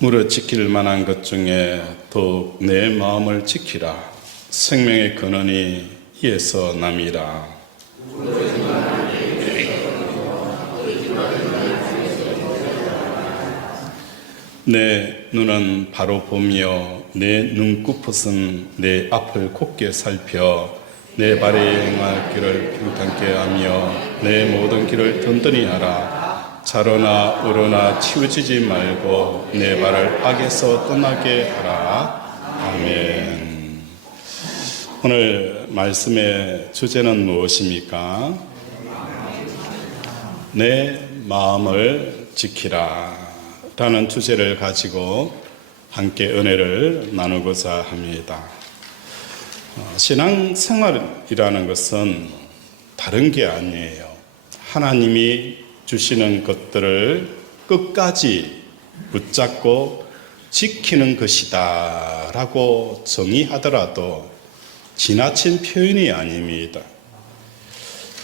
무릇 지킬 만한 것 중에 더욱 내 마음을 지키라. 생명의 근원이 이에서 남이라. 내 눈은 바로 보며 내 눈끝은 내 앞을 곱게 살펴 내 발에 행할 길을 평탄케 하며 내 모든 길을 든든히 하라. 좌로나 우로나 치우치지 말고 내 발을 악에서 떠나게 하라. 아멘. 오늘 말씀의 주제는 무엇입니까? 내 마음을 지키라 라는 주제를 가지고 함께 은혜를 나누고자 합니다. 신앙생활이라는 것은 다른 게 아니에요. 하나님이 주시는 것들을 끝까지 붙잡고 지키는 것이다 라고 정의하더라도 지나친 표현이 아닙니다.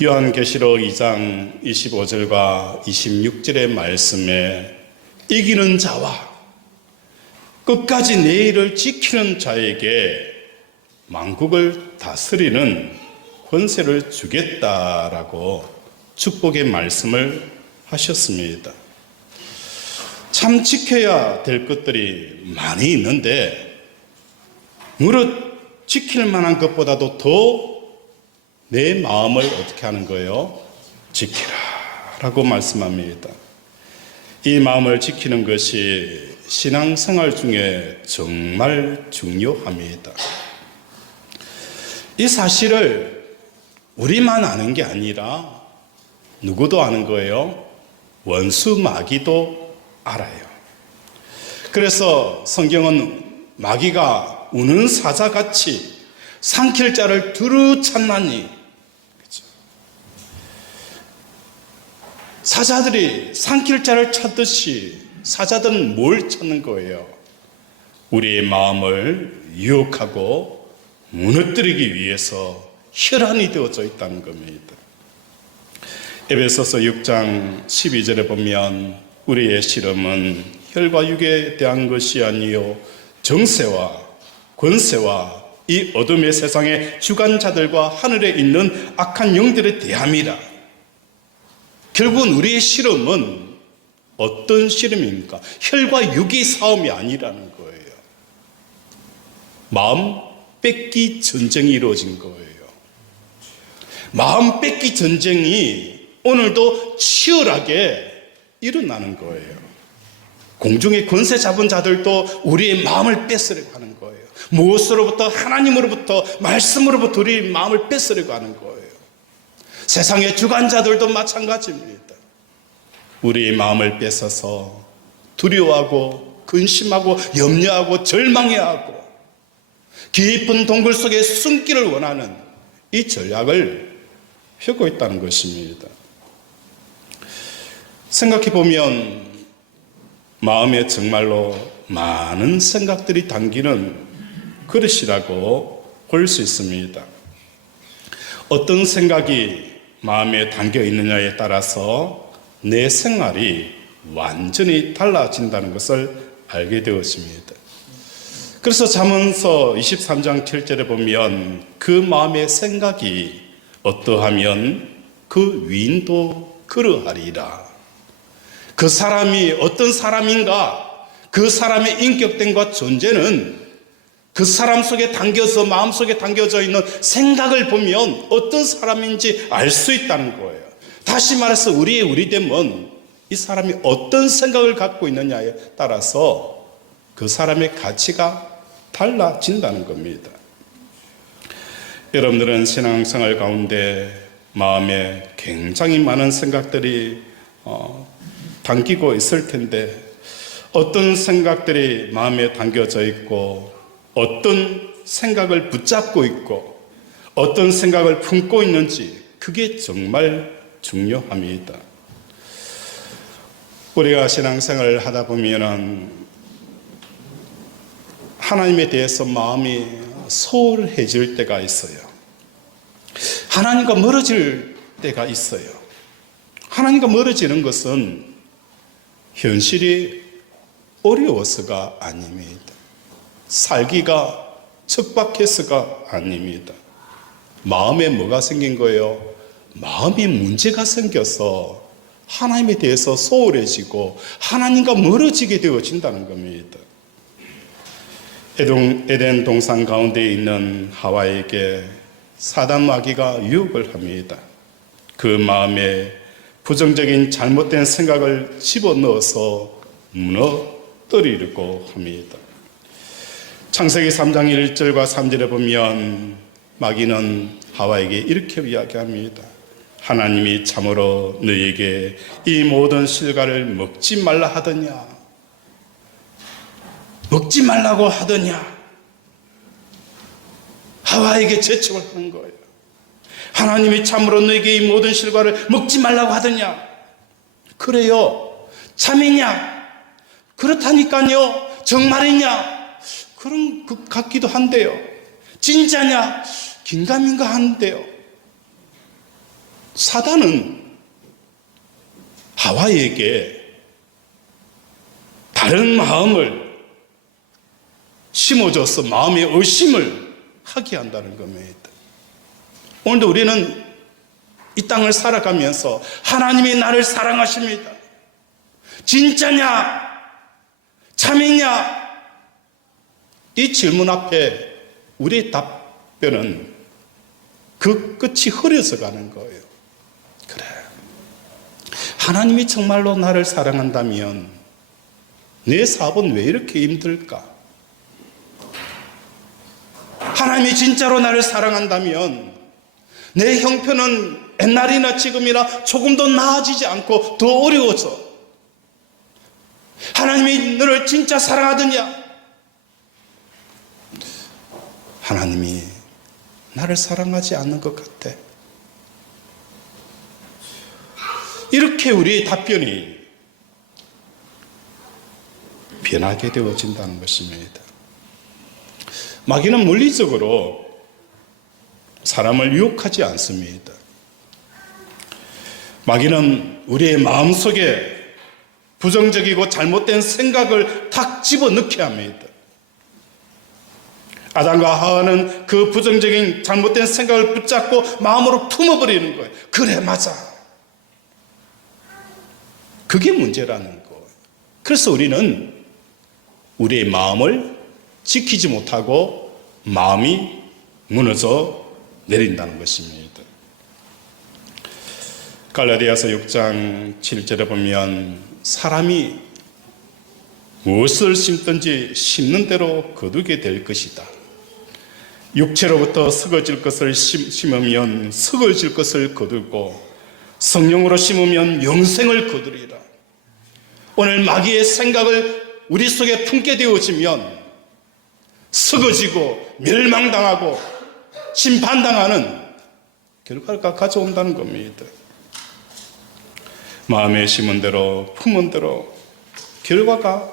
요한계시록 2장 25절과 26절의 말씀에 이기는 자와 끝까지 내 일을 지키는 자에게 만국을 다스리는 권세를 주겠다라고 축복의 말씀을 하셨습니다. 참 지켜야 될 것들이 많이 있는데 무릇 지킬 만한 것보다도 더 내 마음을 어떻게 하는 거예요? 지키라 라고 말씀합니다. 이 마음을 지키는 것이 신앙생활 중에 정말 중요합니다. 이 사실을 우리만 아는 게 아니라 누구도 아는 거예요? 원수 마귀도 알아요. 그래서 성경은 마귀가 우는 사자같이 삼킬 자를 두루 찾나니, 사자들이 삼킬 자를 찾듯이 사자들은 뭘 찾는 거예요? 우리의 마음을 유혹하고 무너뜨리기 위해서 혈안이 되어져 있다는 겁니다. 에베소서 6장 12절에 보면 우리의 씨름은 혈과 육에 대한 것이 아니요 정세와 권세와 이 어둠의 세상의 주관자들과 하늘에 있는 악한 영들에 대함이라. 결국은 우리의 씨름은 어떤 씨름입니까? 혈과 육의 싸움이 아니라는 거예요. 마음 뺏기 전쟁이 이루어진 거예요. 마음 뺏기 전쟁이 오늘도 치열하게 일어나는 거예요. 공중의 권세 잡은 자들도 우리의 마음을 뺏으려고 하는 거예요. 무엇으로부터? 하나님으로부터, 말씀으로부터 우리의 마음을 뺏으려고 하는 거예요. 세상의 주관자들도 마찬가지입니다. 우리의 마음을 뺏어서 두려워하고 근심하고 염려하고 절망해하고 깊은 동굴 속에 숨기를 원하는 이 전략을 펴고 있다는 것입니다. 생각해 보면 마음에 정말로 많은 생각들이 담기는 그릇이라고 볼 수 있습니다. 어떤 생각이 마음에 담겨 있느냐에 따라서 내 생활이 완전히 달라진다는 것을 알게 되었습니다. 그래서 잠언서 23장 7절에 보면 그 마음의 생각이 어떠하면 그 위인도 그러하리라. 그 사람이 어떤 사람인가, 그 사람의 인격됨과 존재는 그 사람 속에 담겨서 마음 속에 담겨져 있는 생각을 보면 어떤 사람인지 알 수 있다는 거예요. 다시 말해서 우리의 우리됨은 이 사람이 어떤 생각을 갖고 있느냐에 따라서 그 사람의 가치가 달라진다는 겁니다. 여러분들은 신앙생활 가운데 마음에 굉장히 많은 생각들이 담기고 있을 텐데 어떤 생각들이 마음에 담겨져 있고 어떤 생각을 붙잡고 있고 어떤 생각을 품고 있는지 그게 정말 중요합니다. 우리가 신앙생활을 하다 보면은 하나님에 대해서 마음이 소홀해질 때가 있어요. 하나님과 멀어질 때가 있어요. 하나님과 멀어지는 것은 현실이 어려워서가 아닙니다. 살기가 척박해서가 아닙니다. 마음에 뭐가 생긴 거예요? 마음에 문제가 생겨서 하나님에 대해서 소홀해지고 하나님과 멀어지게 되어진다는 겁니다. 에덴 동산 가운데 있는 하와에게 사단 마귀가 유혹을 합니다. 그 마음에 부정적인 잘못된 생각을 집어넣어서 무너뜨리려고 합니다. 창세기 3장 1절과 3절에 보면 마귀는 하와에게 이렇게 이야기합니다. 하나님이 참으로 너에게 이 모든 실과를 먹지 말라 하더냐? 먹지 말라고 하더냐? 하와에게 재촉을 하는 거예요. 하나님이 참으로 너에게 이 모든 실과를 먹지 말라고 하더냐? 그래요. 참이냐? 그렇다니까요. 정말이냐? 그런 것 같기도 한데요. 진짜냐? 긴가민가 하는데요. 사단은 하와에게 다른 마음을 심어줘서 마음의 의심을 하게 한다는 겁니다. 오늘도 우리는 이 땅을 살아가면서 하나님이 나를 사랑하십니다. 진짜냐? 참이냐? 이 질문 앞에 우리의 답변은 그 끝이 흐려져 가는 거예요. 그래, 하나님이 정말로 나를 사랑한다면 내 사업은 왜 이렇게 힘들까? 하나님이 진짜로 나를 사랑한다면 내 형편은 옛날이나 지금이나 조금도 나아지지 않고 더 어려워져. 하나님이 너를 진짜 사랑하더냐? 하나님이 나를 사랑하지 않는 것 같아. 이렇게 우리의 답변이 변하게 되어진다는 것입니다. 마귀는 물리적으로 사람을 유혹하지 않습니다. 마귀는 우리의 마음속에 부정적이고 잘못된 생각을 탁 집어넣게 합니다. 아담과 하와는 그 부정적인 잘못된 생각을 붙잡고 마음으로 품어버리는 거예요. 그래, 맞아. 그게 문제라는 거예요. 그래서 우리는 우리의 마음을 지키지 못하고 마음이 무너져 내린다는 것입니다. 갈라디아서 6장 7절에 보면 사람이 무엇을 심든지 심는 대로 거두게 될 것이다. 육체로부터 썩어질 것을 심으면 썩어질 것을 거두고 성령으로 심으면 영생을 거두리라. 오늘 마귀의 생각을 우리 속에 품게 되어지면 썩어지고 멸망당하고 심판당하는 결과가 가져온다는 겁니다. 마음에 심은 대로 품은 대로 결과가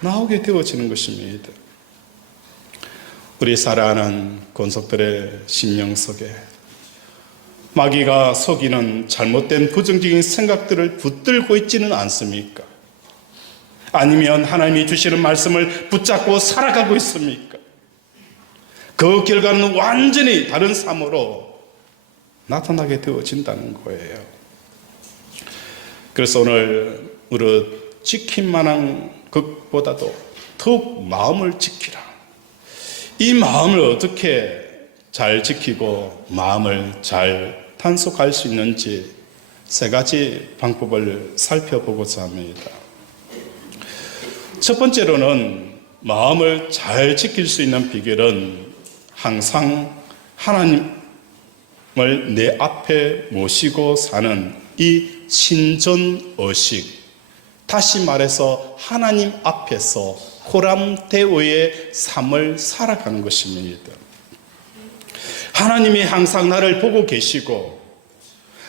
나오게 되어지는 것입니다. 우리 살아가는 권속들의 심령 속에 마귀가 속이는 잘못된 부정적인 생각들을 붙들고 있지는 않습니까? 아니면 하나님이 주시는 말씀을 붙잡고 살아가고 있습니까? 그 결과는 완전히 다른 삶으로 나타나게 되어진다는 거예요. 그래서 오늘 우리 지킬 만한 것보다도 더욱 마음을 지키라. 이 마음을 어떻게 잘 지키고 마음을 잘 단속할 수 있는지 세 가지 방법을 살펴보고자 합니다. 첫 번째로는 마음을 잘 지킬 수 있는 비결은 항상 하나님을 내 앞에 모시고 사는 이 신전의식, 다시 말해서 하나님 앞에서 호람대오의 삶을 살아가는 것입니다. 하나님이 항상 나를 보고 계시고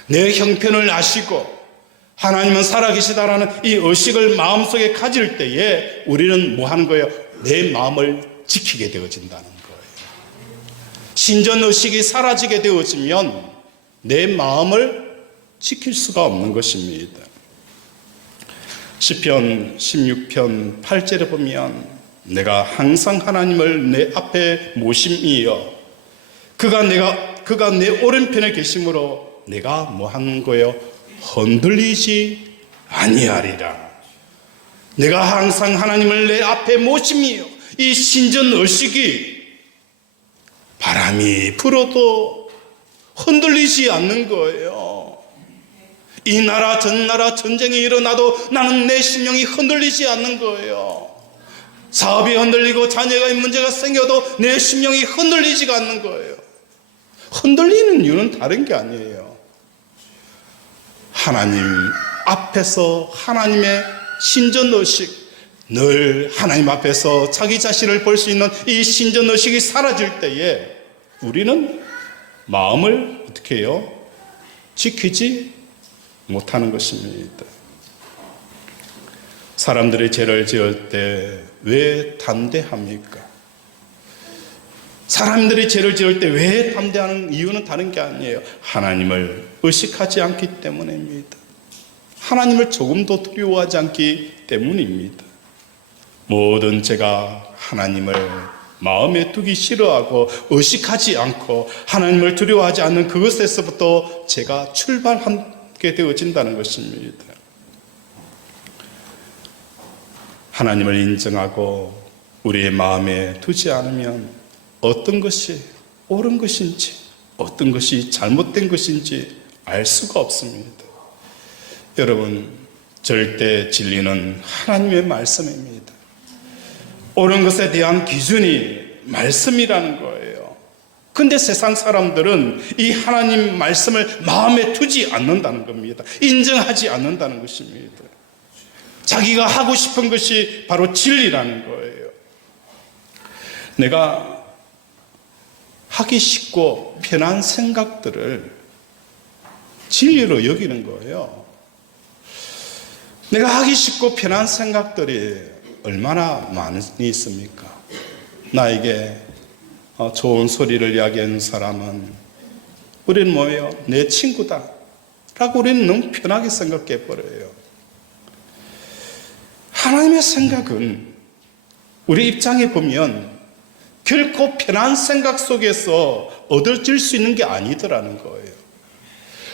내 형편을 아시고 하나님은 살아계시다라는 이 의식을 마음속에 가질 때에 우리는 뭐 하는 거예요? 내 마음을 지키게 되어진다는 거예요. 신전의식이 사라지게 되어지면 내 마음을 지킬 수가 없는 것입니다. 시편 16편 8절에 보면 내가 항상 하나님을 내 앞에 모심이여 그가 내 오른편에 계심으로 내가 뭐 하는 거예요? 흔들리지 아니하리라. 내가 항상 하나님을 내 앞에 모심이요. 이 신전의식이 바람이 불어도 흔들리지 않는 거예요. 이 나라 저 나라 전쟁이 일어나도 나는 내 심령이 흔들리지 않는 거예요. 사업이 흔들리고 자녀가 문제가 생겨도 내 심령이 흔들리지가 않는 거예요. 흔들리는 이유는 다른 게 아니에요. 하나님 앞에서 하나님의 신전의식, 늘 하나님 앞에서 자기 자신을 볼 수 있는 이 신전의식이 사라질 때에 우리는 마음을 어떻게 해요? 지키지 못하는 것입니다. 사람들이 죄를 지을 때 왜 담대합니까? 사람들이 죄를 지을 때 왜 담대하는 이유는 다른 게 아니에요. 하나님을 의식하지 않기 때문입니다. 하나님을 조금도 두려워하지 않기 때문입니다. 모든 죄가 하나님을 마음에 두기 싫어하고 의식하지 않고 하나님을 두려워하지 않는 그것에서부터 죄가 출발하게 되어진다는 것입니다. 하나님을 인정하고 우리의 마음에 두지 않으면 어떤 것이 옳은 것인지 어떤 것이 잘못된 것인지 알 수가 없습니다. 여러분, 절대 진리는 하나님의 말씀입니다. 옳은 것에 대한 기준이 말씀이라는 거예요. 근데 세상 사람들은 이 하나님 말씀을 마음에 두지 않는다는 겁니다. 인정하지 않는다는 것입니다. 자기가 하고 싶은 것이 바로 진리라는 거예요. 내가 하기 쉽고 편한 생각들을 진리로 여기는 거예요. 내가 하기 쉽고 편한 생각들이 얼마나 많이 있습니까? 나에게 좋은 소리를 이야기하는 사람은 우리는 뭐예요? 내 친구다 라고 우리는 너무 편하게 생각해 버려요. 하나님의 생각은 우리 입장에 보면 결코 편한 생각 속에서 얻어질 수 있는 게 아니더라는 거예요.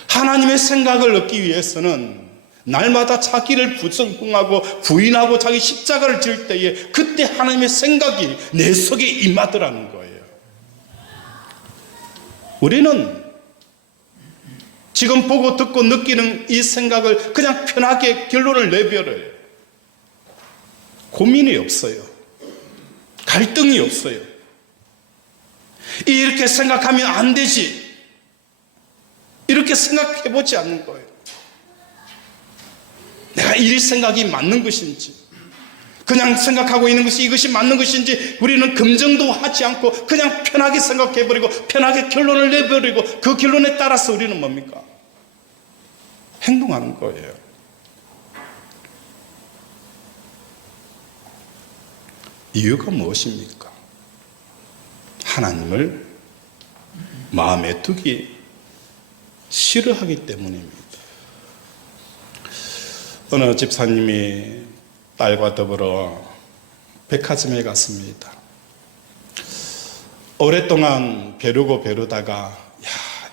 하나님의 생각을 얻기 위해서는 날마다 자기를 부정하고 부인하고 자기 십자가를 질 때에 그때 하나님의 생각이 내 속에 임하더라는 거예요. 우리는 지금 보고 듣고 느끼는 이 생각을 그냥 편하게 결론을 내버려요. 고민이 없어요. 갈등이 없어요. 이렇게 생각하면 안 되지. 이렇게 생각해 보지 않는 거예요. 내가 이 생각이 맞는 것인지, 그냥 생각하고 있는 것이 이것이 맞는 것인지 우리는 검증도 하지 않고 그냥 편하게 생각해 버리고 편하게 결론을 내버리고 그 결론에 따라서 우리는 뭡니까? 행동하는 거예요. 이유가 무엇입니까? 하나님을 마음에 두기 싫어하기 때문입니다. 어느 집사님이 딸과 더불어 백화점에 갔습니다. 오랫동안 벼르다가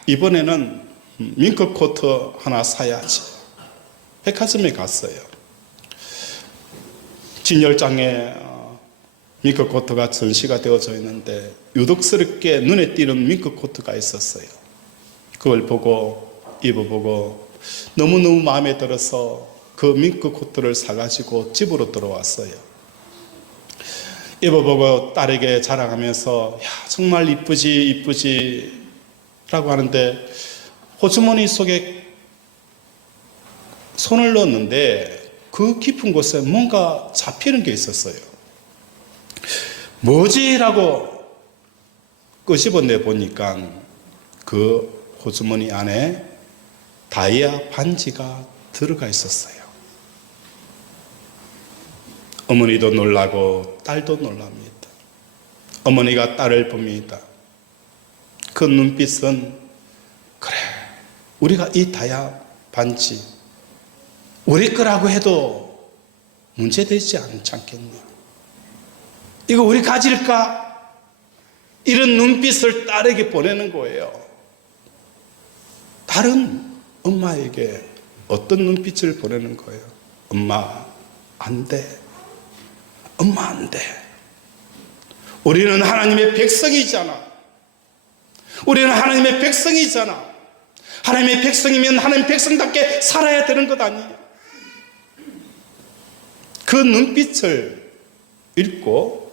이번에는 밍크 코트 하나 사야지. 백화점에 갔어요. 진열장에 밍크 코트가 전시가 되어져 있는데 유독스럽게 눈에 띄는 밍크 코트가 있었어요. 그걸 보고 입어보고 너무너무 마음에 들어서 그 밍크 코트를 사가지고 집으로 들어왔어요. 입어보고 딸에게 자랑하면서 정말 이쁘지 라고 하는데 호주머니 속에 손을 넣었는데 그 깊은 곳에 뭔가 잡히는 게 있었어요. 뭐지? 라고 끄집어내 보니까 그 호주머니 안에 다이아 반지가 들어가 있었어요. 어머니도 놀라고 딸도 놀랍니다. 어머니가 딸을 봅니다. 그 눈빛은 그래, 우리가 이 다이아 반지 우리 거라고 해도 문제되지 않겠냐? 이거 우리 가질까? 이런 눈빛을 딸에게 보내는 거예요. 딸은 엄마에게 어떤 눈빛을 보내는 거예요? 엄마, 안 돼. 엄마, 안 돼. 우리는 하나님의 백성이잖아. 우리는 하나님의 백성이잖아. 하나님의 백성이면 하나님 백성답게 살아야 되는 것 아니에요? 그 눈빛을 읽고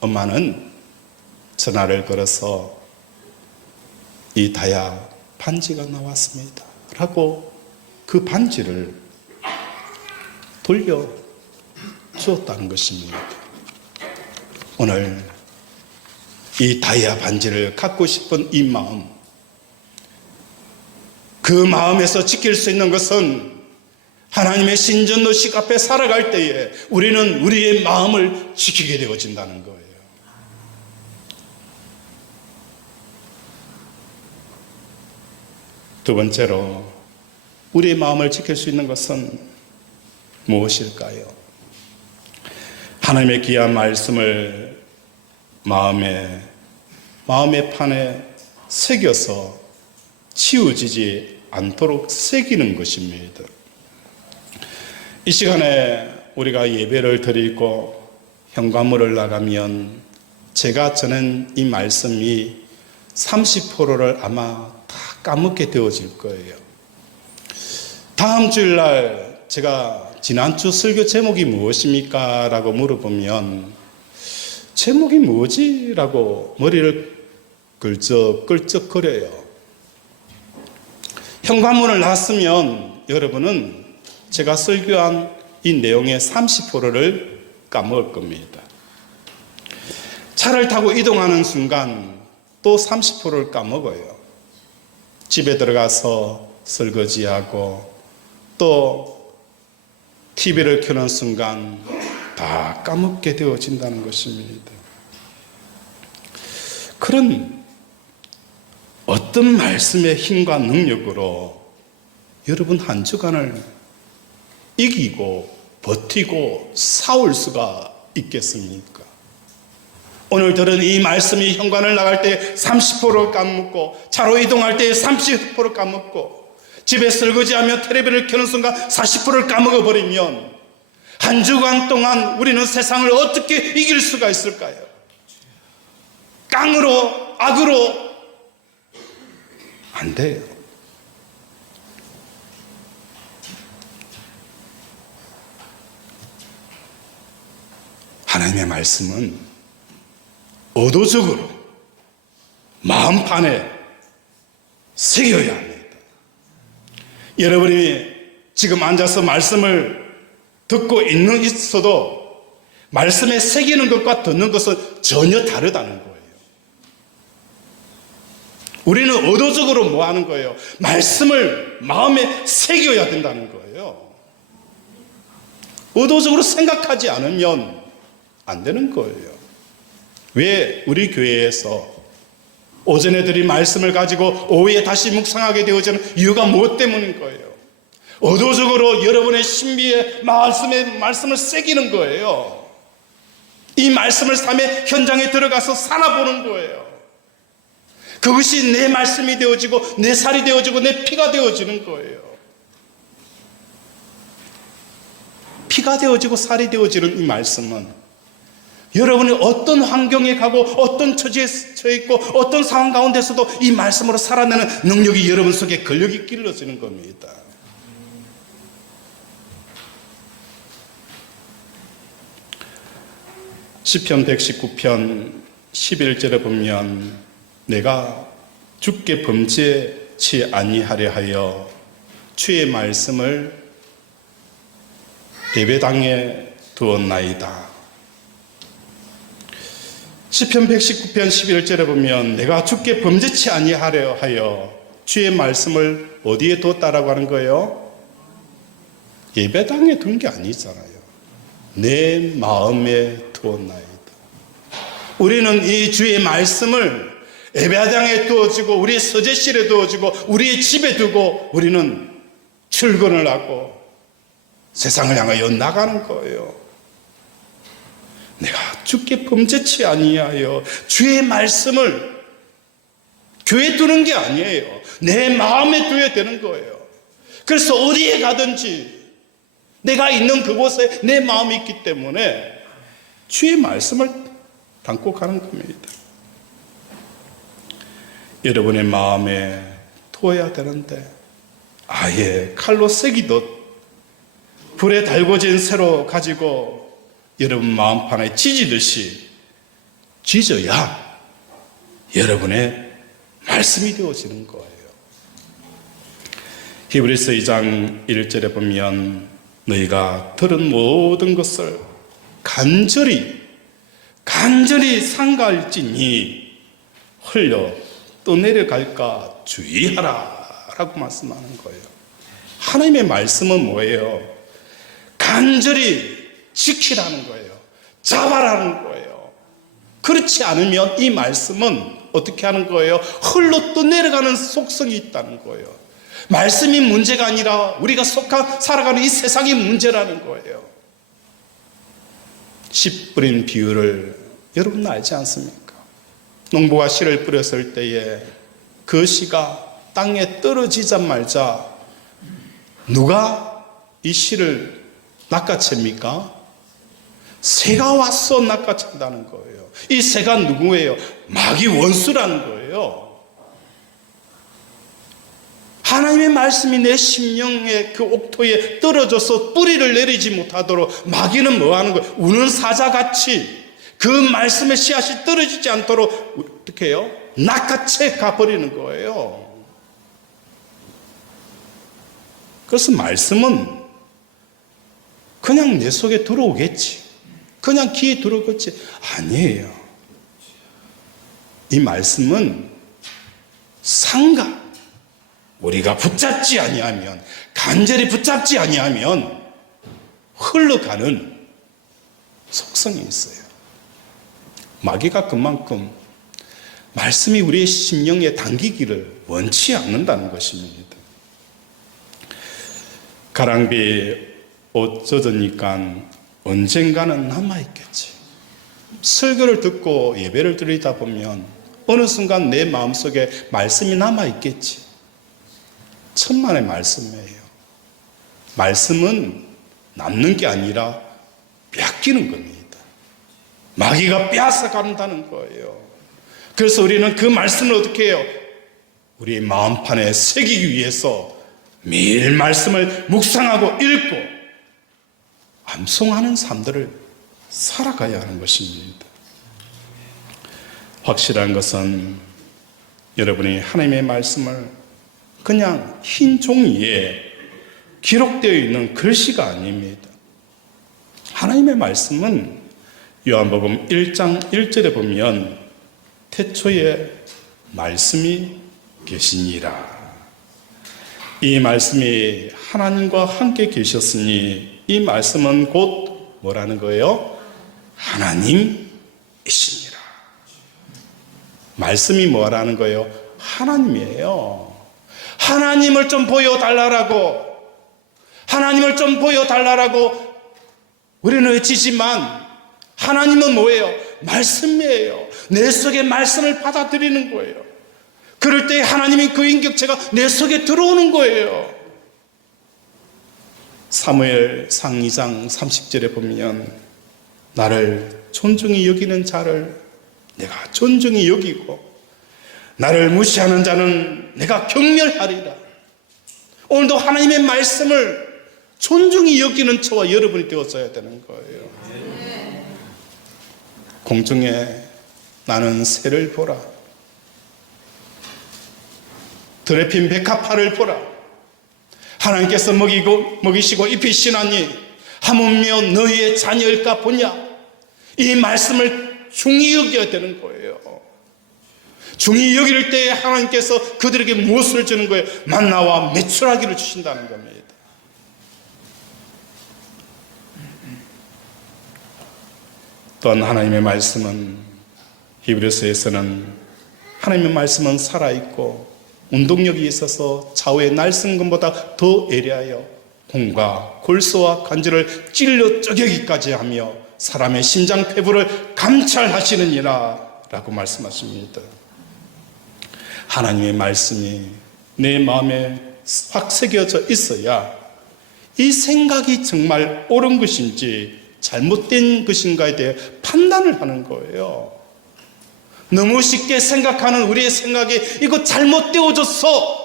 엄마는 전화를 걸어서 이 다야 반지가 나왔습니다 라고 그 반지를 돌려 주었다는 것입니다. 오늘 이 다이아 반지를 갖고 싶은 이 마음, 그 마음에서 지킬 수 있는 것은 하나님의 신전도식 앞에 살아갈 때에 우리는 우리의 마음을 지키게 되어진다는 거예요. 두 번째로 우리의 마음을 지킬 수 있는 것은 무엇일까요? 하나님의 귀한 말씀을 마음의 판에 새겨서 치우지지 않도록 새기는 것입니다. 이 시간에 우리가 예배를 드리고 현관문을 나가면 제가 전한 이 말씀이 30%를 아마 다 까먹게 되어질 거예요. 다음 주일날 제가 지난주 설교 제목이 무엇입니까? 라고 물어보면 제목이 뭐지? 라고 머리를 끌적거려요. 현관문을 나왔으면 여러분은 제가 설교한 이 내용의 30%를 까먹을 겁니다. 차를 타고 이동하는 순간 또 30%를 까먹어요. 집에 들어가서 설거지하고 또 TV를 켜는 순간 다 까먹게 되어진다는 것입니다. 그런 어떤 말씀의 힘과 능력으로 여러분 한 주간을 이기고 버티고 싸울 수가 있겠습니까? 오늘 들은 이 말씀이 현관을 나갈 때 30% 까먹고 차로 이동할 때 30% 까먹고 집에 설거지하며 텔레비를 켜는 순간 40%를 까먹어버리면 한 주간 동안 우리는 세상을 어떻게 이길 수가 있을까요? 깡으로, 악으로 안 돼요. 하나님의 말씀은 의도적으로 마음판에 새겨야 합니다. 여러분이 지금 앉아서 말씀을 듣고 있어도 말씀에 새기는 것과 듣는 것은 전혀 다르다는 거예요. 우리는 의도적으로 뭐 하는 거예요? 말씀을 마음에 새겨야 된다는 거예요. 의도적으로 생각하지 않으면 안 되는 거예요. 왜 우리 교회에서 오전에 드린 말씀을 가지고 오후에 다시 묵상하게 되어지는 이유가 무엇 때문인 거예요? 의도적으로 여러분의 신비의 말씀을 새기는 거예요. 이 말씀을 삶의 현장에 들어가서 살아보는 거예요. 그것이 내 말씀이 되어지고 내 살이 되어지고 내 피가 되어지는 거예요. 피가 되어지고 살이 되어지는 이 말씀은 여러분이 어떤 환경에 가고 어떤 처지에 처해 있고 어떤 상황 가운데서도 이 말씀으로 살아내는 능력이 여러분 속에 근력이 길러지는 겁니다. 시편 119편 11절에 보면 내가 주께 범죄치 아니하려 하여 주의 말씀을 예배당에 두었나이다. 시편 119편 11절에 보면 내가 주께 범죄치 아니하려 하여 주의 말씀을 어디에 두었다라고 하는 거예요? 예배당에 둔 게 아니잖아요. 내 마음에 두었나이다. 우리는 이 주의 말씀을 예배당에 두어지고 우리의 서재실에 두어지고 우리의 집에 두고 우리는 출근을 하고 세상을 향하여 나가는 거예요. 내가 주께 범죄치 아니하여 주의 말씀을 교회에 두는 게 아니에요. 내 마음에 두어야 되는 거예요. 그래서 어디에 가든지 내가 있는 그곳에 내 마음이 있기 때문에 주의 말씀을 담고 가는 겁니다. 여러분의 마음에 두어야 되는데 아예 칼로 새기듯 불에 달궈진 새로 가지고 여러분 마음판에 찢듯이 찢어야 여러분의 말씀이 되어지는 거예요. 히브리서 2장 1절에 보면 너희가 들은 모든 것을 간절히 상가할지니 흘려 또 내려갈까 주의하라 라고 말씀하는 거예요. 하나님의 말씀은 뭐예요? 간절히 지키라는 거예요. 잡아라는 거예요. 그렇지 않으면 이 말씀은 어떻게 하는 거예요? 흘러 또 내려가는 속성이 있다는 거예요. 말씀이 문제가 아니라 우리가 살아가는 이 세상이 문제라는 거예요. 씨 뿌린 비유를 여러분 알지 않습니까? 농부가 씨를 뿌렸을 때에 그 씨가 땅에 떨어지자마자 누가 이 씨를 낚아챕니까? 새가 와서 낚아챈다는 거예요. 이 새가 누구예요? 마귀 원수라는 거예요. 하나님의 말씀이 내 심령의 그 옥토에 떨어져서 뿌리를 내리지 못하도록 마귀는 뭐 하는 거예요? 우는 사자같이 그 말씀의 씨앗이 떨어지지 않도록 어떻게 해요? 낚아채 가버리는 거예요. 그래서 말씀은 그냥 내 속에 들어오겠지. 그냥 귀에 들어오겠지. 아니에요. 이 말씀은 상가. 우리가 붙잡지 아니하면, 간절히 붙잡지 아니하면 흘러가는 속성이 있어요. 마귀가 그만큼 말씀이 우리의 심령에 당기기를 원치 않는다는 것입니다. 가랑비 옷 젖으니까 언젠가는 남아있겠지. 설교를 듣고 예배를 드리다 보면 어느 순간 내 마음속에 말씀이 남아있겠지. 천만의 말씀이에요. 말씀은 남는 게 아니라 뺏기는 겁니다. 마귀가 빼앗아 간다는 거예요. 그래서 우리는 그 말씀을 어떻게 해요? 우리의 마음판에 새기기 위해서 매일 말씀을 묵상하고 읽고 암송하는 삶들을 살아가야 하는 것입니다. 확실한 것은 여러분이 하나님의 말씀을 그냥 흰 종이에 기록되어 있는 글씨가 아닙니다. 하나님의 말씀은 요한복음 1장 1절에 보면 태초에 말씀이 계시니라. 이 말씀이 하나님과 함께 계셨으니 이 말씀은 곧 뭐라는 거예요? 하나님이시니라. 말씀이 뭐라는 거예요? 하나님이에요. 하나님을 좀 보여달라고, 하나님을 좀 보여달라고 우리는 외치지만 하나님은 뭐예요? 말씀이에요. 내 속에 말씀을 받아들이는 거예요. 그럴 때 하나님의 그 인격체가 내 속에 들어오는 거예요. 사무엘상 2장 30절에 보면 나를 존중히 여기는 자를 내가 존중히 여기고 나를 무시하는 자는 내가 경멸하리라. 오늘도 하나님의 말씀을 존중히 여기는 저와 여러분이 되었어야 되는 거예요. 공중에 나는 새를 보라. 들에 핀 백합화를 보라. 하나님께서 먹이시고 입히시나니 하물며 너희의 자녀일까 보냐. 이 말씀을 중히 여겨야 되는 거예요. 중히 여길 때에 하나님께서 그들에게 무엇을 주는 거예요? 만나와 메추라기를 주신다는 겁니다. 또한 하나님의 말씀은 히브리서에서는 하나님의 말씀은 살아있고 운동력이 있어서 좌우의 날쓴 것보다 더 예리하여 공과 골수와 간질을 찔러 쪼개기까지 하며 사람의 심장폐부를 감찰하시느니라 라고 말씀하십니다. 하나님의 말씀이 내 마음에 확 새겨져 있어야 이 생각이 정말 옳은 것인지 잘못된 것인가에 대해 판단을 하는 거예요. 너무 쉽게 생각하는 우리의 생각이 이거 잘못되어졌어,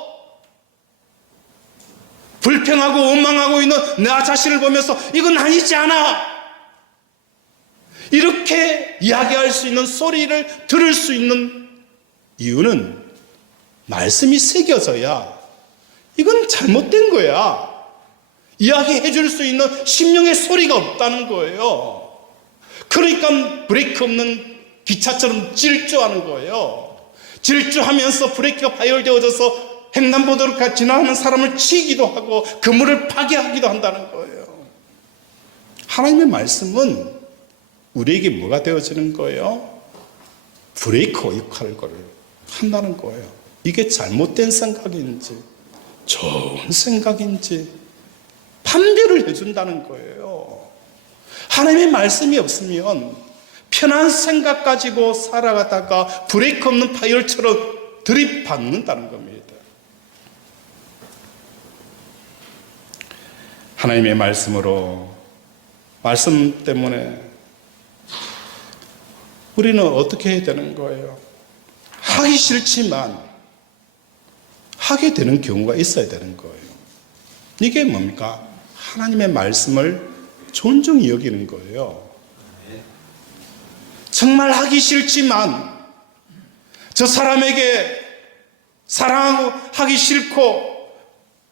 불평하고 원망하고 있는 나 자신을 보면서 이건 아니지 않아, 이렇게 이야기할 수 있는 소리를 들을 수 있는 이유는 말씀이 새겨져야 이건 잘못된 거야 이야기해 줄 수 있는 심령의 소리가 없다는 거예요. 그러니까 브레이크 없는 기차처럼 질주하는 거예요. 질주하면서 브레이크가 파열되어져서 횡단보도를 지나가는 사람을 치기도 하고 그물을 파괴하기도 한다는 거예요. 하나님의 말씀은 우리에게 뭐가 되어지는 거예요? 브레이크 역할을 한다는 거예요. 이게 잘못된 생각인지 좋은 생각인지 판별을 해준다는 거예요. 하나님의 말씀이 없으면 편한 생각 가지고 살아가다가 브레이크 없는 파열처럼 들이받는다는 겁니다. 하나님의 말씀으로, 말씀 때문에 우리는 어떻게 해야 되는 거예요? 하기 싫지만 하게 되는 경우가 있어야 되는 거예요. 이게 뭡니까? 하나님의 말씀을 존중히 여기는 거예요. 정말 하기 싫지만, 저 사람에게 사랑하고 하기 싫고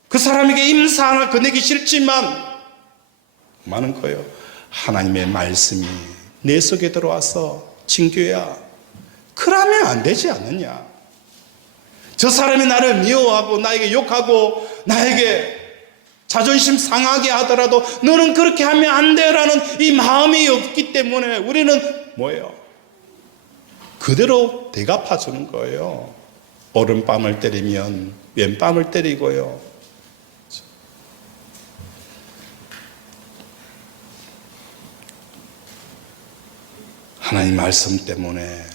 그 사람에게 임사 하나 건네기 싫지만 많은 거예요. 하나님의 말씀이 내 속에 들어와서 징교야, 그러면 안 되지 않느냐. 저 사람이 나를 미워하고 나에게 욕하고 나에게 자존심 상하게 하더라도 너는 그렇게 하면 안 돼라는 이 마음이 없기 때문에 우리는 뭐예요? 그대로 대갚아 주는 거예요. 오른뺨을 때리면 왼뺨을 때리고요. 하나님 말씀 때문에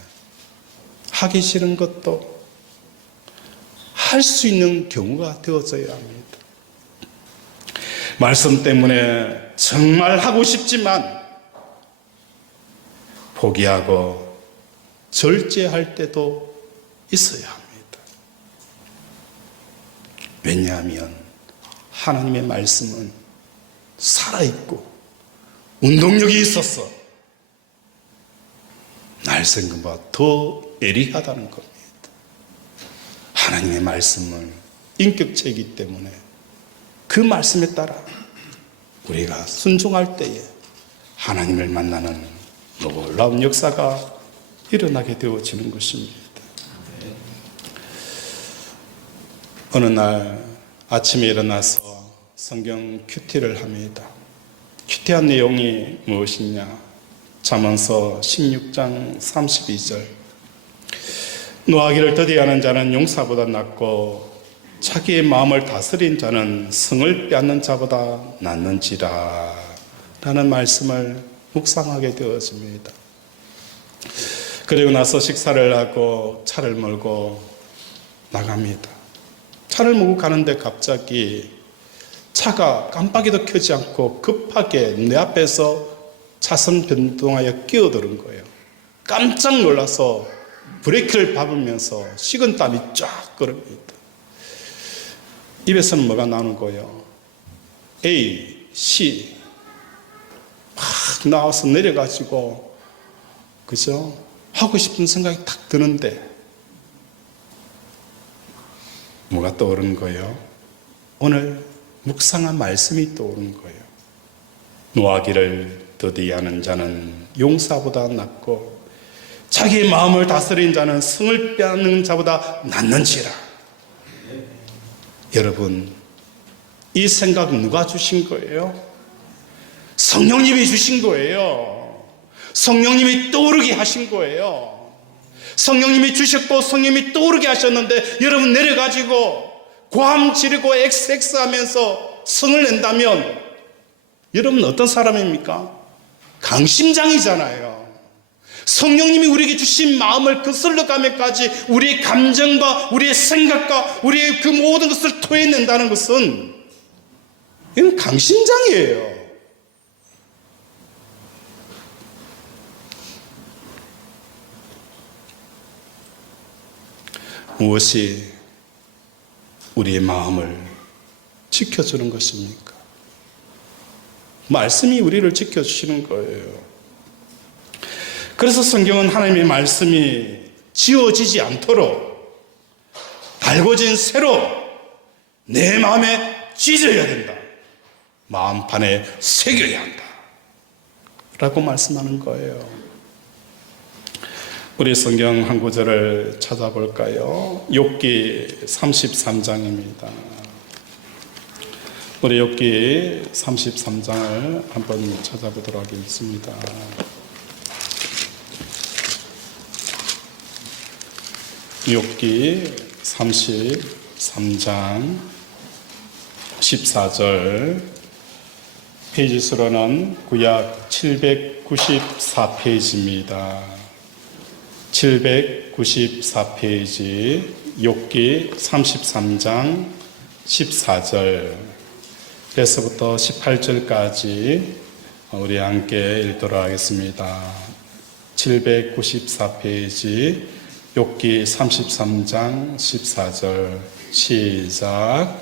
하기 싫은 것도 할 수 있는 경우가 되어져야 합니다. 말씀 때문에 정말 하고 싶지만 포기하고 절제할 때도 있어야 합니다. 왜냐하면 하나님의 말씀은 살아있고 운동력이 있어서 날생금보다 더 예리하다는 겁니다. 하나님의 말씀은 인격체이기 때문에 그 말씀에 따라 우리가 순종할 때에 하나님을 만나는 놀라운 역사가 일어나게 되어지는 것입니다. 어느 날 아침에 일어나서 성경 큐티를 합니다. 큐티한 내용이 무엇이냐? 잠언서 16장 32절. 노하기를 더디하는 자는 용사보다 낫고 자기의 마음을 다스린 자는 성을 빼앗는 자보다 낫는지라 라는 말씀을 묵상하게 되어집니다. 그리고 나서 식사를 하고 차를 몰고 나갑니다. 차를 몰고 가는데 갑자기 차가 깜빡이도 켜지 않고 급하게 내 앞에서 차선 변동하여 끼어드는 거예요. 깜짝 놀라서 브레이크를 밟으면서 식은땀이 쫙 끓습니다. 입에서는 뭐가 나오는 거예요? A, C 막 나와서 내려가지고 그죠? 하고 싶은 생각이 딱 드는데 뭐가 떠오르는 거예요? 오늘 묵상한 말씀이 떠오르는 거예요. 노하기를 더디하는 자는 용사보다 낫고 자기의 마음을 다스린 자는 성을 빼앗는 자보다 낫는지라. 여러분, 이 생각 누가 주신 거예요? 성령님이 주신 거예요. 성령님이 떠오르게 하신 거예요. 성령님이 주셨고 성령님이 떠오르게 하셨는데 여러분 내려가지고 고함 지르고 XX 하면서 성을 낸다면 여러분 어떤 사람입니까? 강심장이잖아요. 성령님이 우리에게 주신 마음을 거슬러가면까지 우리의 감정과 우리의 생각과 우리의 그 모든 것을 토해낸다는 것은 이건 강심장이에요. 무엇이 우리의 마음을 지켜주는 것입니까? 말씀이 우리를 지켜주시는 거예요. 그래서 성경은 하나님의 말씀이 지워지지 않도록 달궈진 새로 내 마음에 찢어야 된다. 마음판에 새겨야 한다. 라고 말씀하는 거예요. 우리 성경 한 구절을 찾아볼까요? 욥기 33장입니다. 우리 욥기 33장을 한번 찾아보도록 하겠습니다. 욥기 33장 14절, 페이지 수로는 구약 794페이지입니다. 794페이지 욥기 33장 14절에서부터 18절까지 우리 함께 읽도록 하겠습니다. 794페이지 욥기 33장 14절 시작.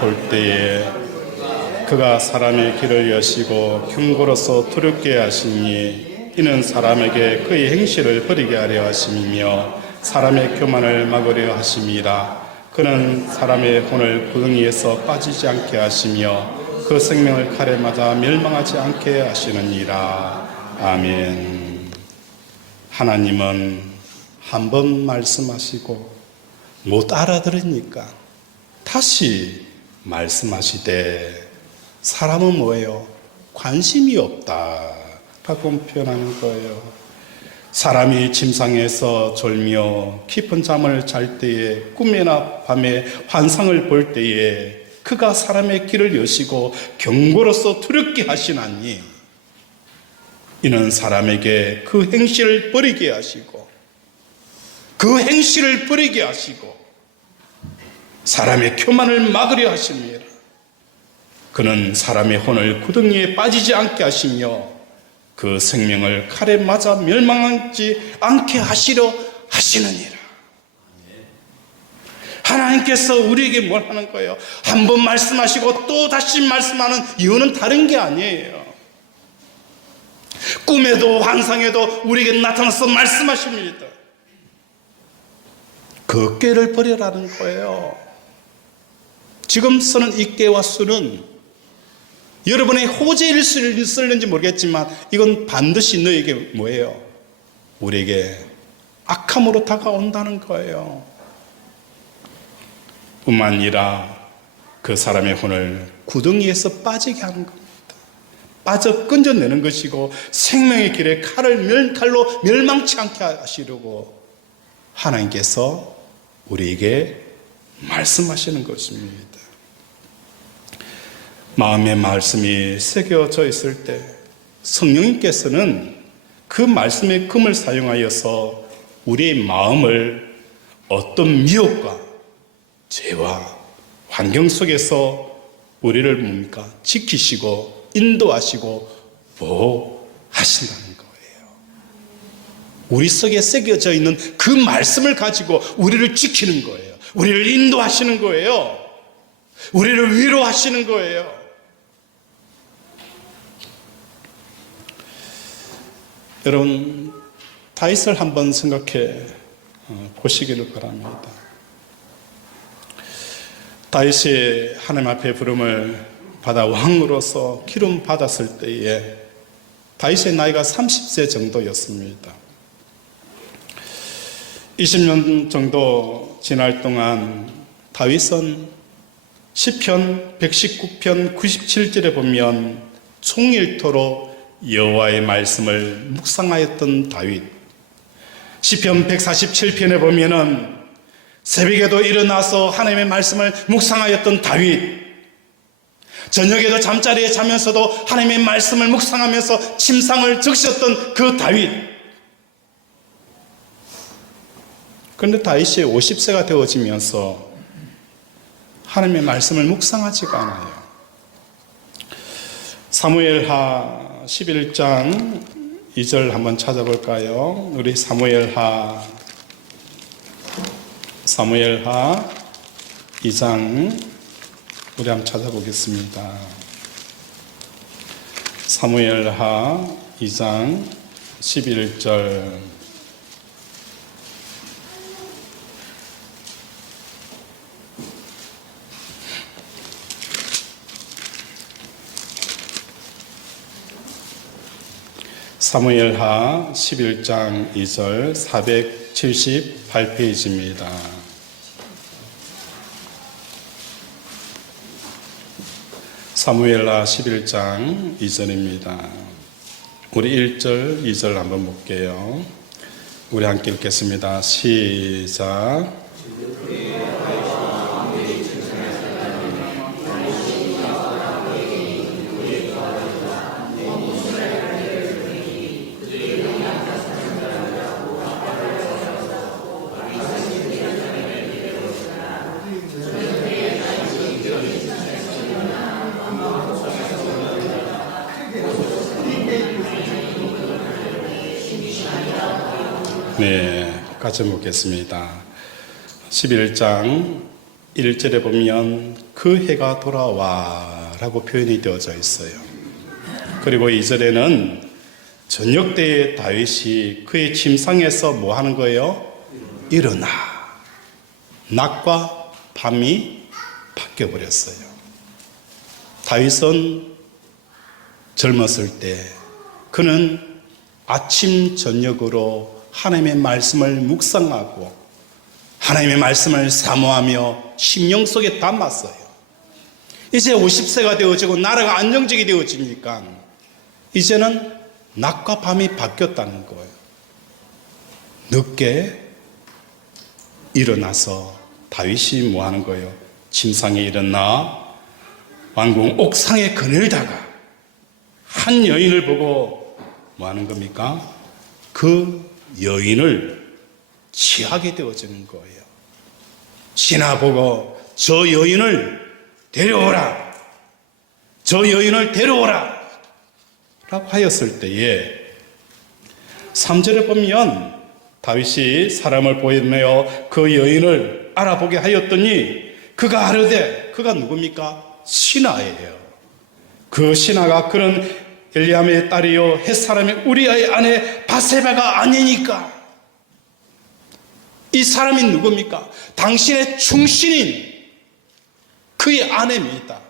볼 때에 그가 사람의 길을 여시고 경고로서 두렵게 하시니 이는 사람에게 그의 행실을 버리게 하려 하심이며 사람의 교만을 막으려 하심이라. 그는 사람의 혼을 구덩이에서 빠지지 않게 하시며 그 생명을 칼에 맞아 멸망하지 않게 하시느니라. 아멘. 하나님은 한 번 말씀하시고 못 알아들으니까 다시 말씀하시되 사람은 뭐예요? 관심이 없다 라고 표현하는 거예요. 사람이 침상에서 졸며 깊은 잠을 잘 때에 꿈이나 밤에 환상을 볼 때에 그가 사람의 길을 여시고 경고로서 두렵게 하시나니 이는 사람에게 그 행실을 버리게 하시고 그 행실을 버리게 하시고 사람의 교만을 막으려 하십니다. 그는 사람의 혼을 구덩이에 빠지지 않게 하시며 그 생명을 칼에 맞아 멸망하지 않게 하시려 하시느니라. 하나님께서 우리에게 뭘 하는 거예요? 한 번 말씀하시고 또 다시 말씀하는 이유는 다른 게 아니에요. 꿈에도 환상에도 우리에게 나타나서 말씀하십니다. 그 꾀를 버리라는 거예요. 지금 쓰는 이 꾀와 수는 여러분의 호재일 수 있을는지 모르겠지만 이건 반드시 너에게 뭐예요? 우리에게 악함으로 다가온다는 거예요. 뿐만 아니라 그 사람의 혼을 구덩이에서 빠지게 하는 겁니다. 빠져 끈져내는 것이고 생명의 길에 칼로 멸망치 않게 하시려고 하나님께서 우리에게 말씀하시는 것입니다. 마음의 말씀이 새겨져 있을 때 성령님께서는 그 말씀의 금을 사용하여서 우리의 마음을 어떤 미혹과 죄와 환경 속에서 우리를 뭡니까? 지키시고 인도하시고 보호하신다는 거예요. 우리 속에 새겨져 있는 그 말씀을 가지고 우리를 지키는 거예요. 우리를 인도하시는 거예요. 우리를 위로하시는 거예요. 여러분, 다윗을 한번 생각해 보시기를 바랍니다. 다윗이 하나님 앞에 부름을 받아 왕으로서 기름 받았을 때에 다윗의 나이가 30세 정도였습니다. 20년 정도 지날 동안 다윗은 시편 119편 97절에 보면 총일토록 여호와의 말씀을 묵상하였던 다윗. 시편 147편에 보면은 새벽에도 일어나서 하나님의 말씀을 묵상하였던 다윗. 저녁에도 잠자리에 자면서도 하나님의 말씀을 묵상하면서 침상을 적셨던 그 다윗. 그런데 다윗이 50세가 되어지면서 하나님의 말씀을 묵상하지가 않아요. 사무엘하 11장 2절 한번 찾아볼까요? 우리 사무엘하 2장 우리 한번 찾아보겠습니다. 사무엘하 2장 11절. 사무엘하 11장 2절 478페이지입니다. 사무엘하 11장 2절입니다. 우리 1절, 2절 한번 볼게요. 우리 함께 읽겠습니다. 시작. 네, 같이 묵겠습니다. 11장 1절에 보면 그 해가 돌아와 라고 표현이 되어져 있어요. 그리고 2절에는 저녁 때에 다윗이 그의 침상에서 뭐 하는 거예요? 일어나. 낮과 밤이 바뀌어 버렸어요. 다윗은 젊었을 때 그는 아침 저녁으로 하나님의 말씀을 묵상하고 하나님의 말씀을 사모하며 심령 속에 담았어요. 이제 50세가 되어지고 나라가 안정적이 되어지니까 이제는 낮과 밤이 바뀌었다는 거예요. 늦게 일어나서 다윗이 뭐 하는 거예요? 침상에 일어나 왕궁 옥상에 거닐다가 한 여인을 보고 뭐 하는 겁니까? 그 여인을 취하게 되어지는 거예요. 신하 보고 저 여인을 데려오라. 저 여인을 데려오라. 라고 하였을 때에 3절에 보면 다윗이 사람을 보내어 그 여인을 알아보게 하였더니 그가 아르되 그가 누굽니까? 신하예요. 그 신하가 그런 엘리암의 딸이요 햇사람의 우리아의 아내 바세바가 아니니까. 이 사람이 누굽니까? 당신의 충신인 그의 아내입니다.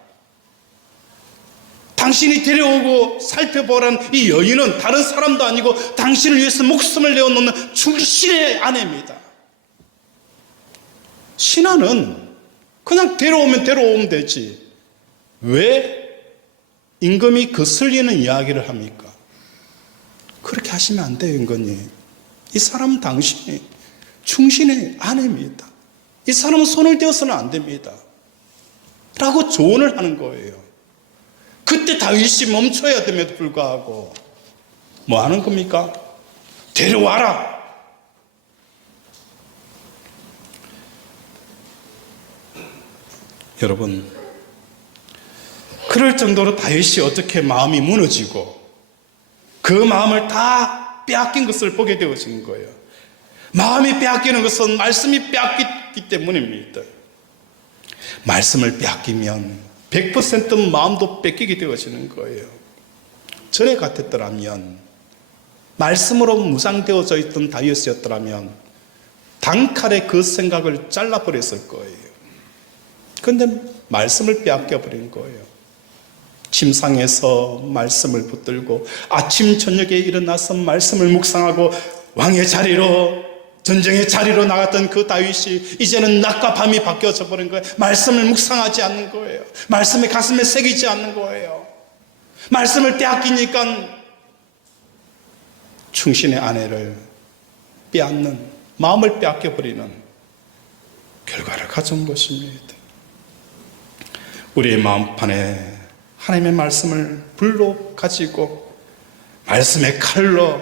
당신이 데려오고 살펴보라는 이 여인은 다른 사람도 아니고 당신을 위해서 목숨을 내어놓는 충신의 아내입니다. 신하는 그냥 데려오면 되지. 왜 임금이 거슬리는 이야기를 합니까? 그렇게 하시면 안 돼요, 임금님. 이 사람은 당신이 충신의 아내입니다. 이 사람은 손을 대어서는 안 됩니다. 라고 조언을 하는 거예요. 그때 다윗이 멈춰야 됨에도 불구하고 뭐 하는 겁니까? 데려와라. 여러분, 그럴 정도로 다윗이 어떻게 마음이 무너지고 그 마음을 다 빼앗긴 것을 보게 되어진 거예요. 마음이 빼앗기는 것은 말씀이 빼앗기기 때문입니다. 말씀을 빼앗기면 100% 마음도 뺏기게 되어지는 거예요. 전에 같았더라면, 말씀으로 무장되어져 있던 다윗이었더라면 단칼에 그 생각을 잘라버렸을 거예요. 그런데 말씀을 빼앗겨버린 거예요. 침상에서 말씀을 붙들고 아침 저녁에 일어나서 말씀을 묵상하고 왕의 자리로, 전쟁의 자리로 나갔던 그 다윗이 이제는 낮과 밤이 바뀌어져 버린 거예요. 말씀을 묵상하지 않는 거예요. 말씀의 가슴에 새기지 않는 거예요. 말씀을 빼앗기니까 충신의 아내를 빼앗는, 마음을 빼앗겨버리는 결과를 가져온 것입니다. 우리의 마음판에 하나님의 말씀을 불로 가지고 말씀의 칼로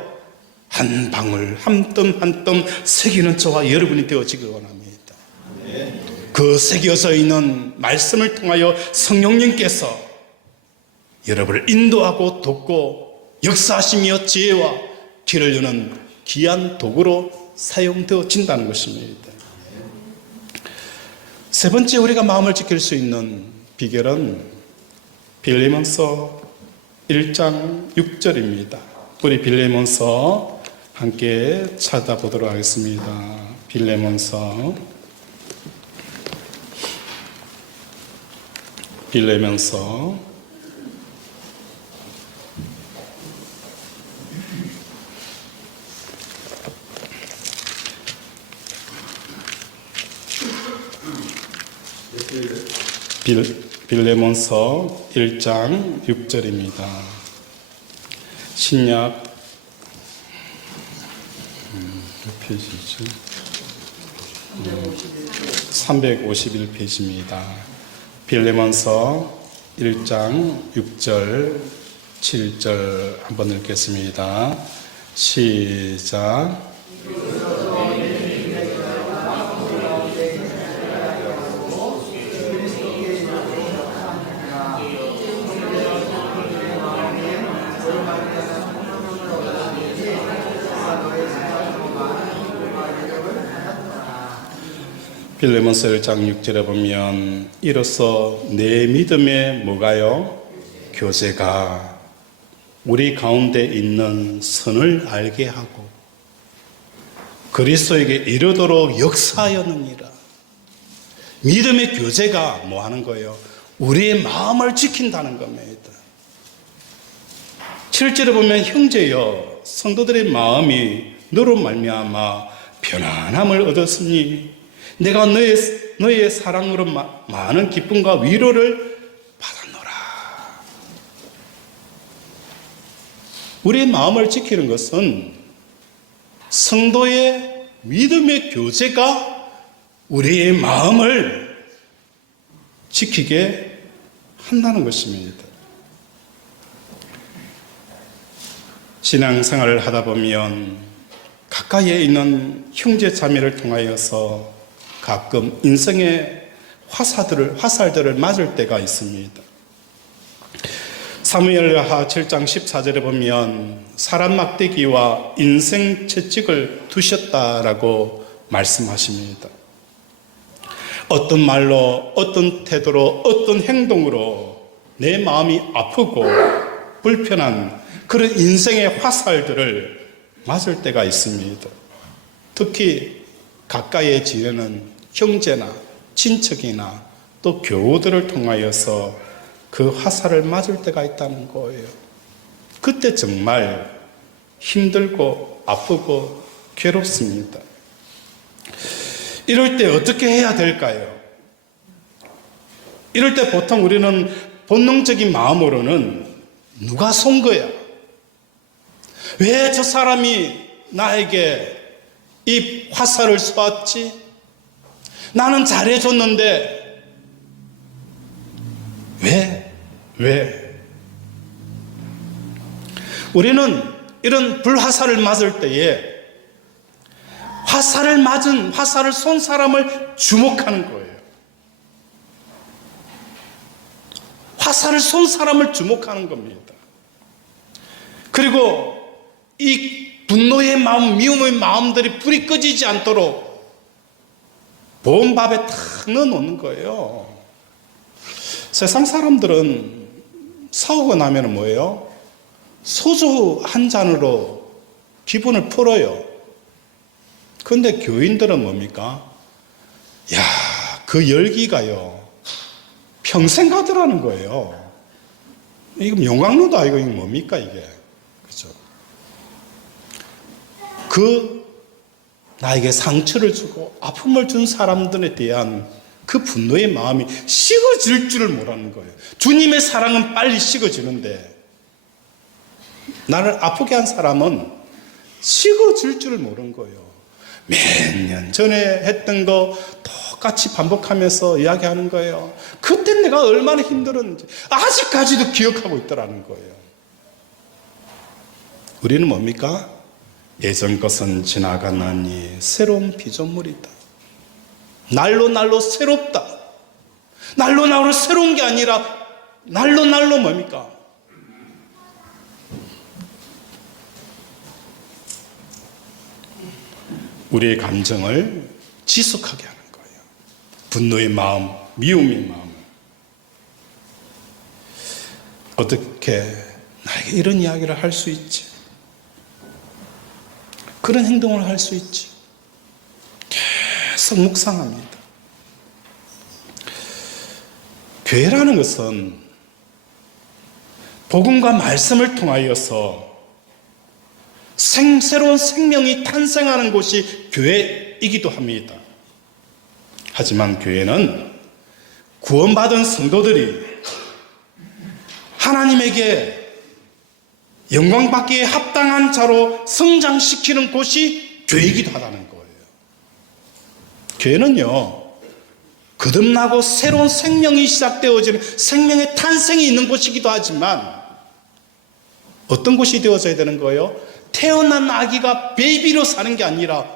한 방울 한 뜸 한 뜸 새기는 저와 여러분이 되어지길 원합니다. 그 새겨져 있는 말씀을 통하여 성령님께서 여러분을 인도하고 돕고 역사하시며 지혜와 길을 여는 귀한 도구로 사용되어진다는 것입니다. 세 번째, 우리가 마음을 지킬 수 있는 비결은 빌레몬서 1장 6절입니다. 우리 빌레몬서 함께 찾아보도록 하겠습니다. 빌레몬서 1장 6절입니다. 신약 몇 페이지죠? 351페이지입니다. 빌레몬서 1장 6절 7절 한번 읽겠습니다. 시작. 빌레몬서 1장 6절에 보면 이로써 내 믿음의 뭐가요? 교제가 우리 가운데 있는 선을 알게 하고 그리스도에게 이르도록 역사하였느니라. 믿음의 교제가 뭐 하는 거예요? 우리의 마음을 지킨다는 겁니다. 7절에 보면 형제여 성도들의 마음이 너로 말미암아 편안함을 얻었으니 내가 너의 사랑으로 많은 기쁨과 위로를 받았노라. 우리의 마음을 지키는 것은 성도의 믿음의 교제가 우리의 마음을 지키게 한다는 것입니다. 신앙생활을 하다 보면 가까이에 있는 형제 자매를 통하여서 가끔 인생의 화살들을 맞을 때가 있습니다. 사무엘하 7장 14절에 보면 사람 막대기와 인생 채찍을 두셨다라고 말씀하십니다. 어떤 말로, 어떤 태도로, 어떤 행동으로 내 마음이 아프고 불편한 그런 인생의 화살들을 맞을 때가 있습니다. 특히 가까이에 지내는 형제나 친척이나 또 교우들을 통하여서 그 화살을 맞을 때가 있다는 거예요. 그때 정말 힘들고 아프고 괴롭습니다. 이럴 때 어떻게 해야 될까요? 이럴 때 보통 우리는 본능적인 마음으로는 누가 쏜 거야? 왜 저 사람이 나에게 이 화살을 쏘았지? 나는 잘해줬는데 왜? 우리는 이런 불화살을 맞을 때에 화살을 쏜 사람을 주목하는 거예요. 화살을 쏜 사람을 주목하는 겁니다. 그리고 이 분노의 마음, 미움의 마음들이 불이 꺼지지 않도록 보온밥에 탁 넣어놓는 거예요. 세상 사람들은 싸우고 나면 뭐예요? 소주 한 잔으로 기분을 풀어요. 그런데 교인들은 뭡니까? 야, 그 열기가요 평생 가더라는 거예요. 이거 용광로도 아니고 이게 뭡니까 이게? 그죠? 나에게 상처를 주고 아픔을 준 사람들에 대한 그 분노의 마음이 식어질 줄을 모르는 거예요. 주님의 사랑은 빨리 식어지는데 나를 아프게 한 사람은 식으로 줄 줄을 모르는 거예요. 몇 년 전에 했던 거 똑같이 반복하면서 이야기하는 거예요. 그때 내가 얼마나 힘들었는지 아직까지도 기억하고 있더라는 거예요. 우리는 뭡니까? 예전 것은 지나가나니 새로운 피조물이다. 날로 날로 새롭다. 날로 날로 새로운 게 아니라 날로 날로 뭡니까? 우리의 감정을 지속하게 하는 거예요. 분노의 마음, 미움의 마음. 어떻게 나에게 이런 이야기를 할 수 있지? 그런 행동을 할 수 있지? 계속 묵상합니다. 교회라는 것은 복음과 말씀을 통하여서 새로운 생명이 탄생하는 곳이 교회이기도 합니다. 하지만 교회는 구원받은 성도들이 하나님에게 영광받기에 합당한 자로 성장시키는 곳이 교회이기도 하다는 거예요. 교회는요, 거듭나고 새로운 생명이 시작되어지는 생명의 탄생이 있는 곳이기도 하지만 어떤 곳이 되어져야 되는 거예요? 태어난 아기가 베이비로 사는 게 아니라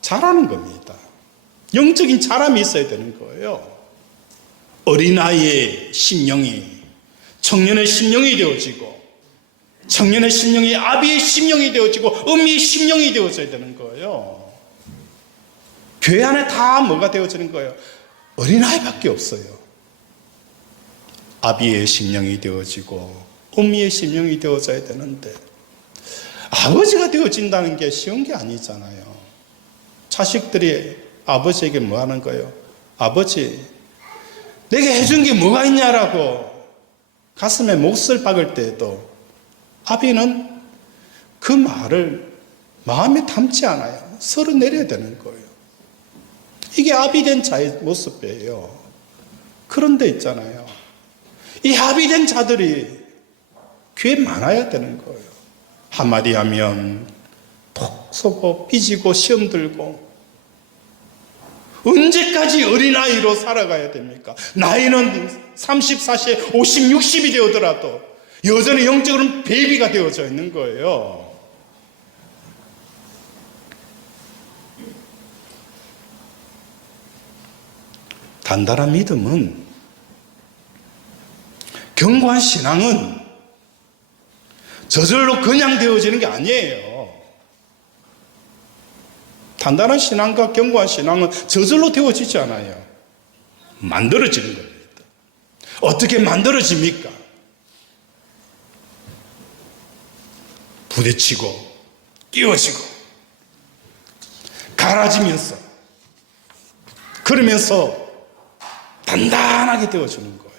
자라는 겁니다. 영적인 자람이 있어야 되는 거예요. 어린아이의 심령이 청년의 심령이 되어지고, 청년의 심령이 아비의 심령이 되어지고, 어미의 심령이 되어져야 되는 거예요. 교회 안에 다 뭐가 되어지는 거예요? 어린아이밖에 없어요. 아비의 심령이 되어지고 어미의 심령이 되어져야 되는데 아버지가 되어진다는 게 쉬운 게 아니잖아요. 자식들이 아버지에게 뭐 하는 거예요? 아버지, 내게 해준 게 뭐가 있냐라고 가슴에 몫을 박을 때에도 아비는 그 말을 마음에 담지 않아요. 서러내려야 되는 거예요. 이게 아비된 자의 모습이에요. 그런데 있잖아요, 이 아비된 자들이 교회에 많아야 되는 거예요. 한마디 하면 톡 쏘고 삐지고 시험 들고 언제까지 어린아이로 살아가야 됩니까? 나이는 30, 40, 50, 60이 되어더라도 여전히 영적으로는 베이비가 되어져 있는 거예요. 단단한 믿음은, 견고한 신앙은 저절로 그냥 되어지는 게 아니에요. 단단한 신앙과 견고한 신앙은 저절로 되어지지 않아요. 만들어지는 겁니다. 어떻게 만들어집니까? 부딪히고 끼워지고 갈아지면서, 그러면서 단단하게 되어지는 거예요.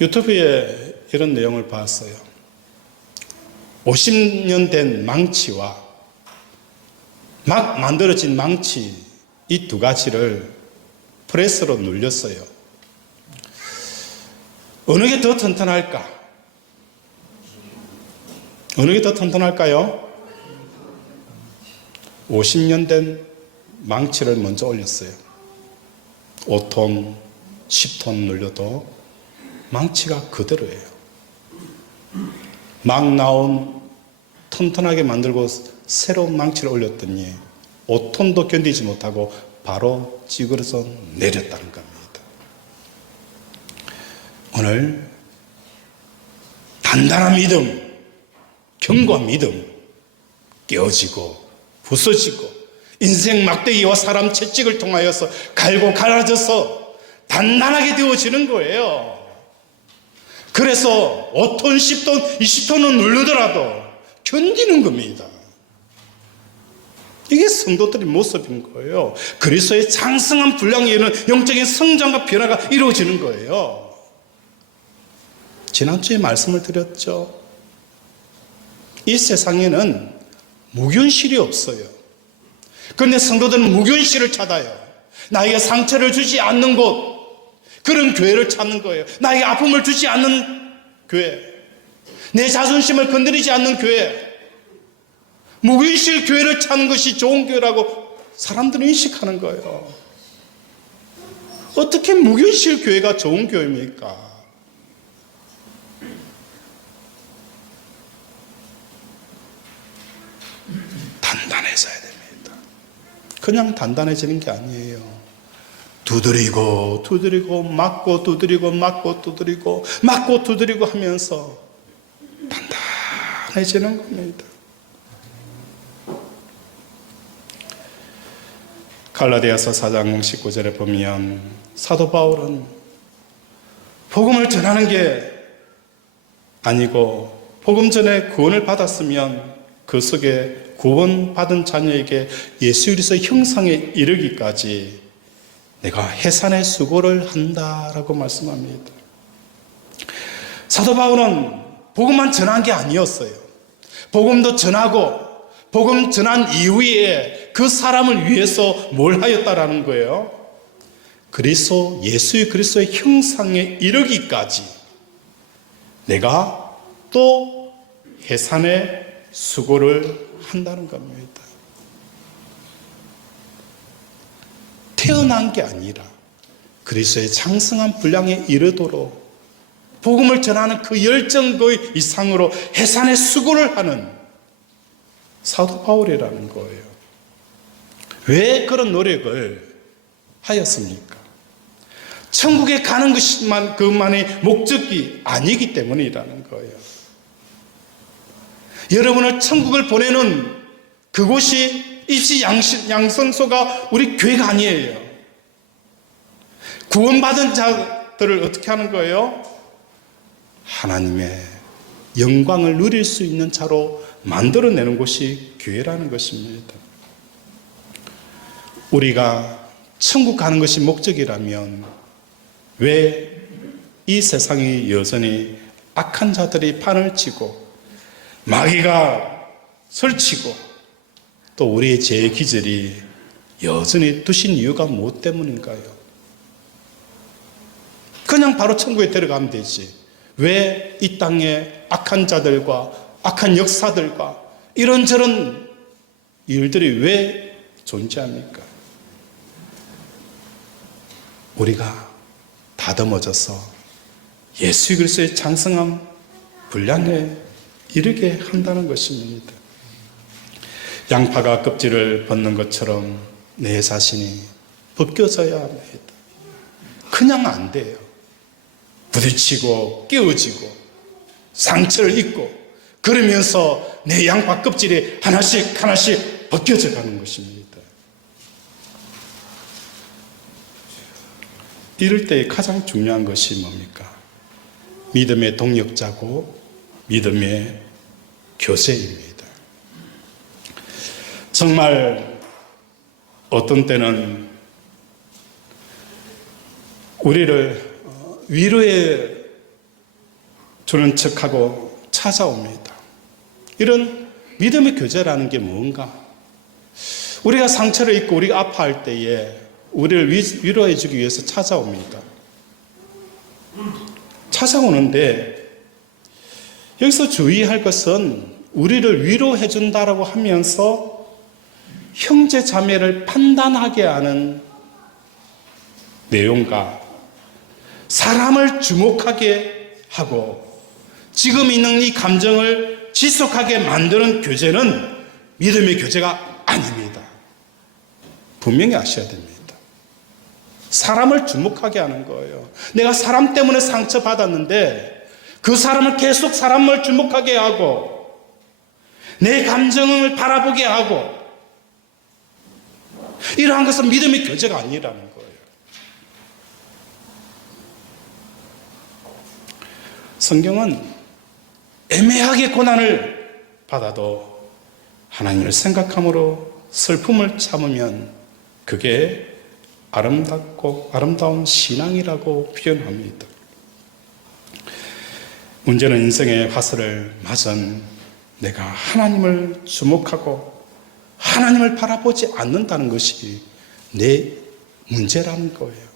유튜브에 이런 내용을 봤어요. 50년 된 망치와 막 만들어진 망치, 이 두 가지를 프레스로 눌렸어요. 어느 게 더 튼튼할까? 어느 게 더 튼튼할까요? 50년 된 망치를 먼저 올렸어요. 5톤, 10톤 눌려도 망치가 그대로예요. 막 나온 튼튼하게 만들고 새로운 망치를 올렸더니 5톤도 견디지 못하고 바로 찌그러서 내렸다는 겁니다. 오늘 단단한 믿음, 견고한 믿음, 깨어지고 부서지고 인생 막대기와 사람 채찍을 통하여서 갈고 갈아져서 단단하게 되어지는 거예요. 그래서 5톤, 10톤, 20톤은 누르더라도 견디는 겁니다. 이게 성도들의 모습인 거예요. 그리스도의 장성한 분량에 이르는 영적인 성장과 변화가 이루어지는 거예요. 지난주에 말씀을 드렸죠. 이 세상에는 무균실이 없어요. 그런데 성도들은 무균실을 찾아요. 나에게 상처를 주지 않는 곳, 그런 교회를 찾는 거예요. 나에게 아픔을 주지 않는 교회, 내 자존심을 건드리지 않는 교회, 무기실 교회를 찾는 것이 좋은 교회라고 사람들은 인식하는 거예요. 어떻게 무기실 교회가 좋은 교회입니까? 단단해져야 됩니다. 그냥 단단해지는 게 아니에요. 두드리고 두드리고 맞고 두드리고 맞고 두드리고 맞고 두드리고 하면서 단단해지는 겁니다. 갈라디아서 4장 19절에 보면 사도 바울은 복음을 전하는 게 아니고 복음 전에 구원을 받았으면 그 속에 구원받은 자녀에게 예수 그리스도의 형상에 이르기까지 내가 해산의 수고를 한다라고 말씀합니다. 사도 바울은 복음만 전한 게 아니었어요. 복음도 전하고 복음 전한 이후에 그 사람을 위해서 뭘 하였다라는 거예요? 예수 그리스도의 형상에 이르기까지 내가 또 해산의 수고를 한다는 겁니다. 태어난 게 아니라 그리스도의 장성한 분량에 이르도록 복음을 전하는 그 열정 그 이상으로 해산의 수고를 하는 사도 바울이라는 거예요. 왜 그런 노력을 하였습니까? 천국에 가는 것만 그만의 목적이 아니기 때문이라는 거예요. 여러분을 천국을 보내는 그곳이 입시 양성소가 우리 교회가 아니에요. 구원받은 자들을 어떻게 하는 거예요? 하나님의 영광을 누릴 수 있는 자로 만들어내는 곳이 교회라는 것입니다. 우리가 천국 가는 것이 목적이라면 왜 이 세상이 여전히 악한 자들이 판을 치고 마귀가 설치고 또 우리의 죄의 기절이 여전히 두신 이유가 무엇 때문인가요? 그냥 바로 천국에 들어가면 되지. 왜 이 땅에 악한 자들과 악한 역사들과 이런저런 일들이 왜 존재합니까? 우리가 다듬어져서 예수 그리스도의 장성한 분량에 이르게 한다는 것입니다. 양파가 껍질을 벗는 것처럼 내 자신이 벗겨져야 합니다. 그냥 안 돼요. 부딪히고 끼워지고 상처를 입고 그러면서 내 양파 껍질이 하나씩 하나씩 벗겨져 가는 것입니다. 이럴 때 가장 중요한 것이 뭡니까? 믿음의 동력자고 믿음의 교세입니다. 정말 어떤 때는 우리를 위로해 주는 척하고 찾아옵니다. 이런 믿음의 교제라는 게 뭔가? 우리가 상처를 입고 우리가 아파할 때에 우리를 위로해 주기 위해서 찾아옵니다. 찾아오는데 여기서 주의할 것은 우리를 위로해 준다라고 하면서 형제 자매를 판단하게 하는 내용과 사람을 주목하게 하고 지금 있는 이 감정을 지속하게 만드는 교제는 믿음의 교제가 아닙니다. 분명히 아셔야 됩니다. 사람을 주목하게 하는 거예요. 내가 사람 때문에 상처받았는데 그 사람을 계속 사람을 주목하게 하고 내 감정을 바라보게 하고 이러한 것은 믿음의 교제가 아니라는 거예요. 성경은 애매하게 고난을 받아도 하나님을 생각함으로 슬픔을 참으면 그게 아름다운 신앙이라고 표현합니다. 문제는 인생의 화살을 맞은 내가 하나님을 주목하고 하나님을 바라보지 않는다는 것이 내 문제라는 거예요.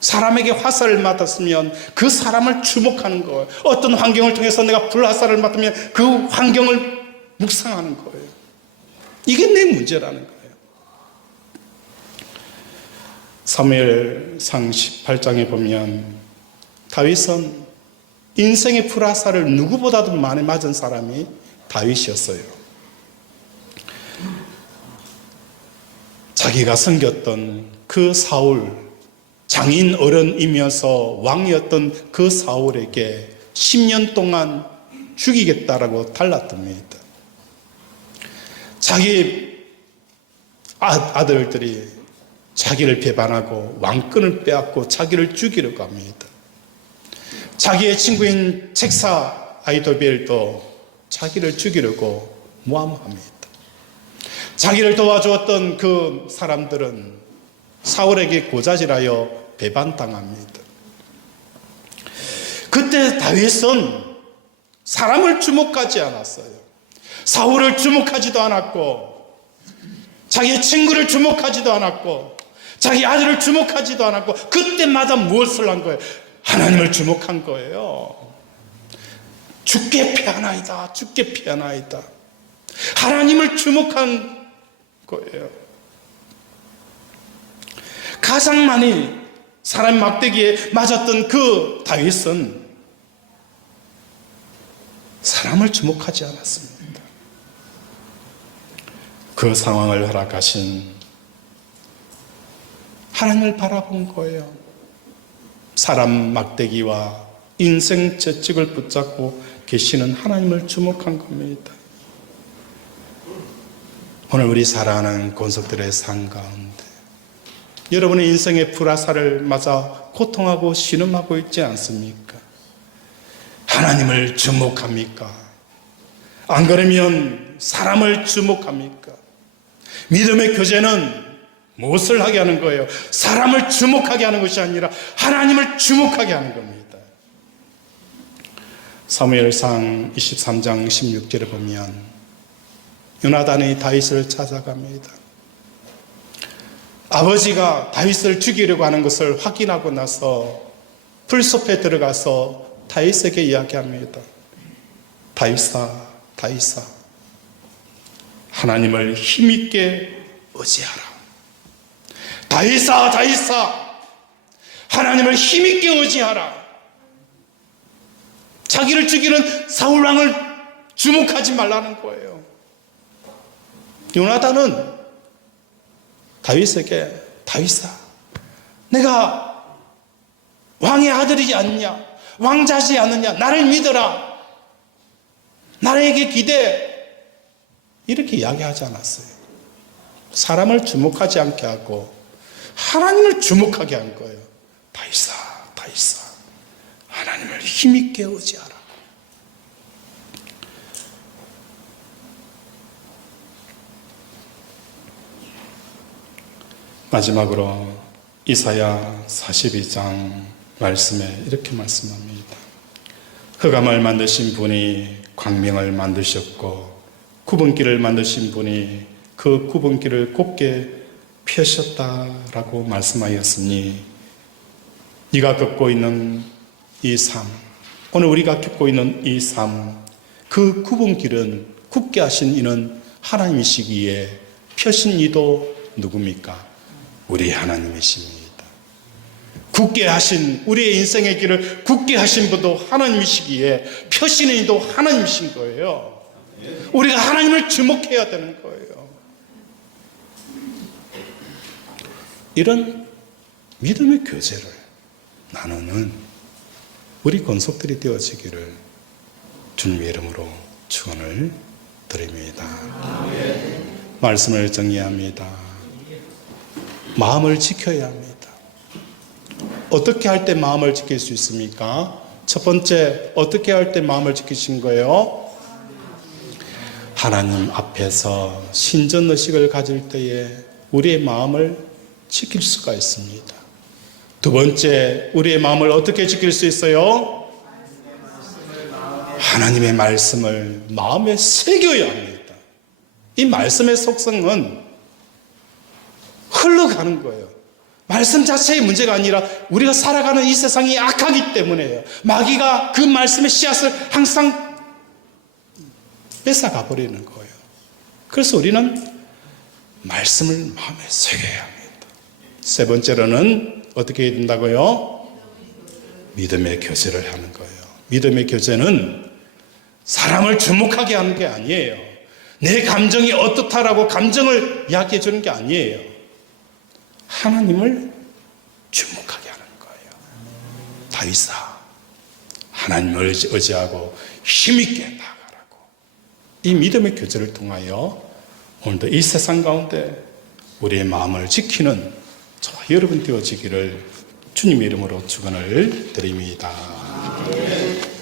사람에게 화살을 맞았으면 그 사람을 주목하는 거예요. 어떤 환경을 통해서 내가 불화살을 맞으면 그 환경을 묵상하는 거예요. 이게 내 문제라는 거예요. 사무엘상 18장에 보면 다윗은 인생의 불화살을 누구보다도 많이 맞은 사람이 다윗이었어요. 자기가 섬겼던 그 사울, 장인 어른이면서 왕이었던 그 사울에게 10년 동안 죽이겠다라고 달랐답니다. 자기 아들들이 자기를 배반하고 왕권을 빼앗고 자기를 죽이려고 합니다. 자기의 친구인 책사 아히도벨도 자기를 죽이려고 모함합니다. 자기를 도와주었던 그 사람들은 사울에게 고자질하여 배반당합니다. 그때 다윗은 사람을 주목하지 않았어요. 사울을 주목하지도 않았고, 자기의 친구를 주목하지도 않았고, 자기 아들을 주목하지도 않았고, 그때마다 무엇을 한 거예요? 하나님을 주목한 거예요. 주께 피하나이다, 주께 피하나이다. 하나님을 주목한 거예요. 가장 많이 사람 막대기에 맞았던 그 다윗은 사람을 주목하지 않았습니다. 그 상황을 허락하신 하나님을 바라본 거예요. 사람 막대기와 인생 채찍을 붙잡고 계시는 하나님을 주목한 겁니다. 오늘 우리 사랑하는 권속들의 삶 가운데 여러분의 인생의 불화살을 맞아 고통하고 신음하고 있지 않습니까? 하나님을 주목합니까? 안 그러면 사람을 주목합니까? 믿음의 교제는 무엇을 하게 하는 거예요? 사람을 주목하게 하는 것이 아니라 하나님을 주목하게 하는 겁니다. 사무엘상 23장 16절에 보면 요나단이 다윗을 찾아갑니다. 아버지가 다윗을 죽이려고 하는 것을 확인하고 나서 풀숲에 들어가서 다윗에게 이야기합니다. 다윗아, 다윗아, 하나님을 힘있게 의지하라. 다윗아, 다윗아, 하나님을 힘있게 의지하라. 자기를 죽이는 사울왕을 주목하지 말라는 거예요. 요나단은 다윗에게, 다윗아, 내가 왕의 아들이지 않느냐, 왕자지 않느냐, 나를 믿어라, 나에게 기대, 이렇게 이야기하지 않았어요. 사람을 주목하지 않게 하고 하나님을 주목하게 한 거예요. 다윗아, 다윗아, 하나님을 힘있게 의지하라. 마지막으로 이사야 42장 말씀에 이렇게 말씀합니다. 흑암을 만드신 분이 광명을 만드셨고 구분길을 만드신 분이 그 구분길을 곱게 펴셨다라고 말씀하였으니 네가 겪고 있는 이 삶, 오늘 우리가 겪고 있는 이 삶, 그 구분길은 굳게 하신 이는 하나님이시기에 펴신 이도 누굽니까? 우리 하나님이십니다. 굳게 하신, 우리의 인생의 길을 굳게 하신 분도 하나님이시기에 펴시는 이도 하나님이신 거예요. 우리가 하나님을 주목해야 되는 거예요. 이런 믿음의 교제를 나누는 우리 권속들이 되어지기를 주님의 이름으로 축원을 드립니다. 말씀을 정리합니다. 마음을 지켜야 합니다. 어떻게 할 때 마음을 지킬 수 있습니까? 첫 번째, 어떻게 할 때 마음을 지키신 거예요? 하나님 앞에서 신전의식을 가질 때에 우리의 마음을 지킬 수가 있습니다. 두 번째, 우리의 마음을 어떻게 지킬 수 있어요? 하나님의 말씀을 마음에 새겨야 합니다. 이 말씀의 속성은 흘러가는 거예요. 말씀 자체의 문제가 아니라 우리가 살아가는 이 세상이 악하기 때문에요. 마귀가 그 말씀의 씨앗을 항상 뺏어가 버리는 거예요. 그래서 우리는 말씀을 마음에 새겨야 합니다. 세 번째로는 어떻게 해야 된다고요? 믿음의 교제를 하는 거예요. 믿음의 교제는 사람을 주목하게 하는 게 아니에요. 내 감정이 어떻다라고 감정을 이야기해 주는 게 아니에요. 하나님을 주목하게 하는 거예요. 다윗아, 하나님을 의지하고 힘있게 나아가라고. 이 믿음의 교제를 통하여 오늘도 이 세상 가운데 우리의 마음을 지키는 저와 여러분 되어지기를 주님의 이름으로 축원을 드립니다.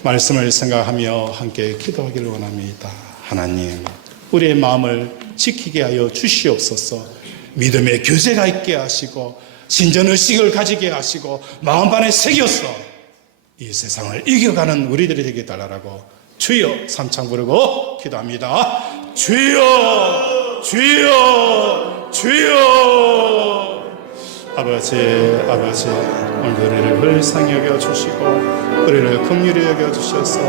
말씀을 생각하며 함께 기도하기를 원합니다. 하나님, 우리의 마음을 지키게 하여 주시옵소서. 믿음의 교제가 있게 하시고 신전의식을 가지게 하시고 마음반에 새겨서 이 세상을 이겨가는 우리들이 되게 달라라고 주여 삼창 부르고 기도합니다. 주여, 주여, 주여. 아버지, 아버지, 오늘 우리를 불쌍히 여겨주시고 우리를 긍휼히 여겨주셔서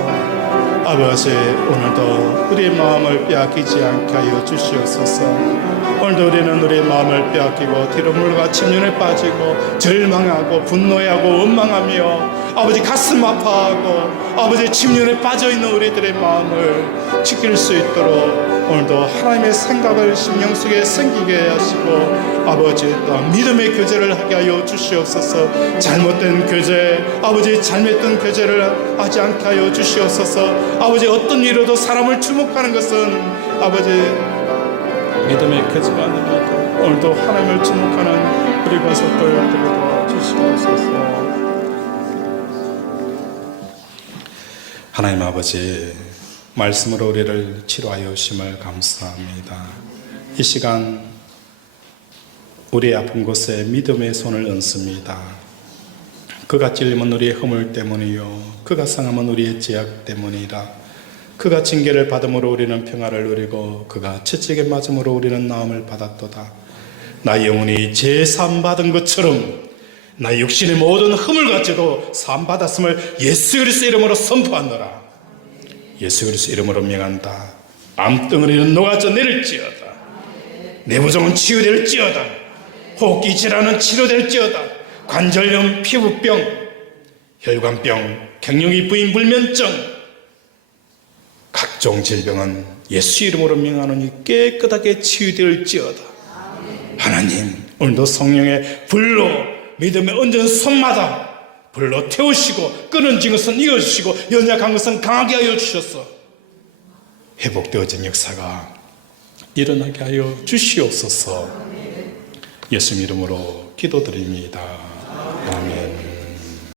아버지, 오늘도 우리의 마음을 빼앗기지 않게 하여 주시옵소서. 오늘도 우리는 우리의 마음을 빼앗기고 뒤로 물러가 침륜에 빠지고 절망하고 분노하고 원망하며 아버지 가슴 아파하고 아버지 침륜에 빠져있는 우리들의 마음을 지킬 수 있도록 오늘도 하나님의 생각을 심령 속에 생기게 하시고 아버지 또한 믿음의 교제를 하게 하여 주시옵소서. 잘못된 교제, 아버지 잘못된 교제를 하지 않게 하여 주시옵소서. 아버지 어떤 일로도 사람을 주목하는 것은 아버지 믿음의 교제가 아닙니다. 오늘도 하나님을 주목하는 우리 가족들 되게 도와주시옵소서. 하나님 아버지, 말씀으로 우리를 치료하여 주심을 감사합니다. 이 시간 우리의 아픈 곳에 믿음의 손을 얹습니다. 그가 찔림은 우리의 허물 때문이요 그가 상함은 우리의 죄악 때문이라. 그가 징계를 받음으로 우리는 평화를 누리고 그가 채찍에 맞음으로 우리는 나음을 받았도다. 나의 영혼이 제사함 받은 것처럼 나의 육신의 모든 흠을 가지도 사함 받았음을 예수 그리스도 이름으로 선포하노라. 예수 그리스도 이름으로 명한다. 암덩어리는 녹아져 내릴지어다. 내부종은 치유될지어다. 호흡기 질환은 치료될지어다. 관절염, 피부병, 혈관병, 갱년기 부인 불면증, 각종 질병은 예수 이름으로 명하노니 깨끗하게 치유될지어다. 하나님, 오늘도 성령의 불로 믿음의 얹은 손마다 불로 태우시고 끊어진 것은 이어주시고 연약한 것은 강하게 하여 주셔서 회복되어진 역사가 일어나게 하여 주시옵소서. 예수 이름으로 기도드립니다.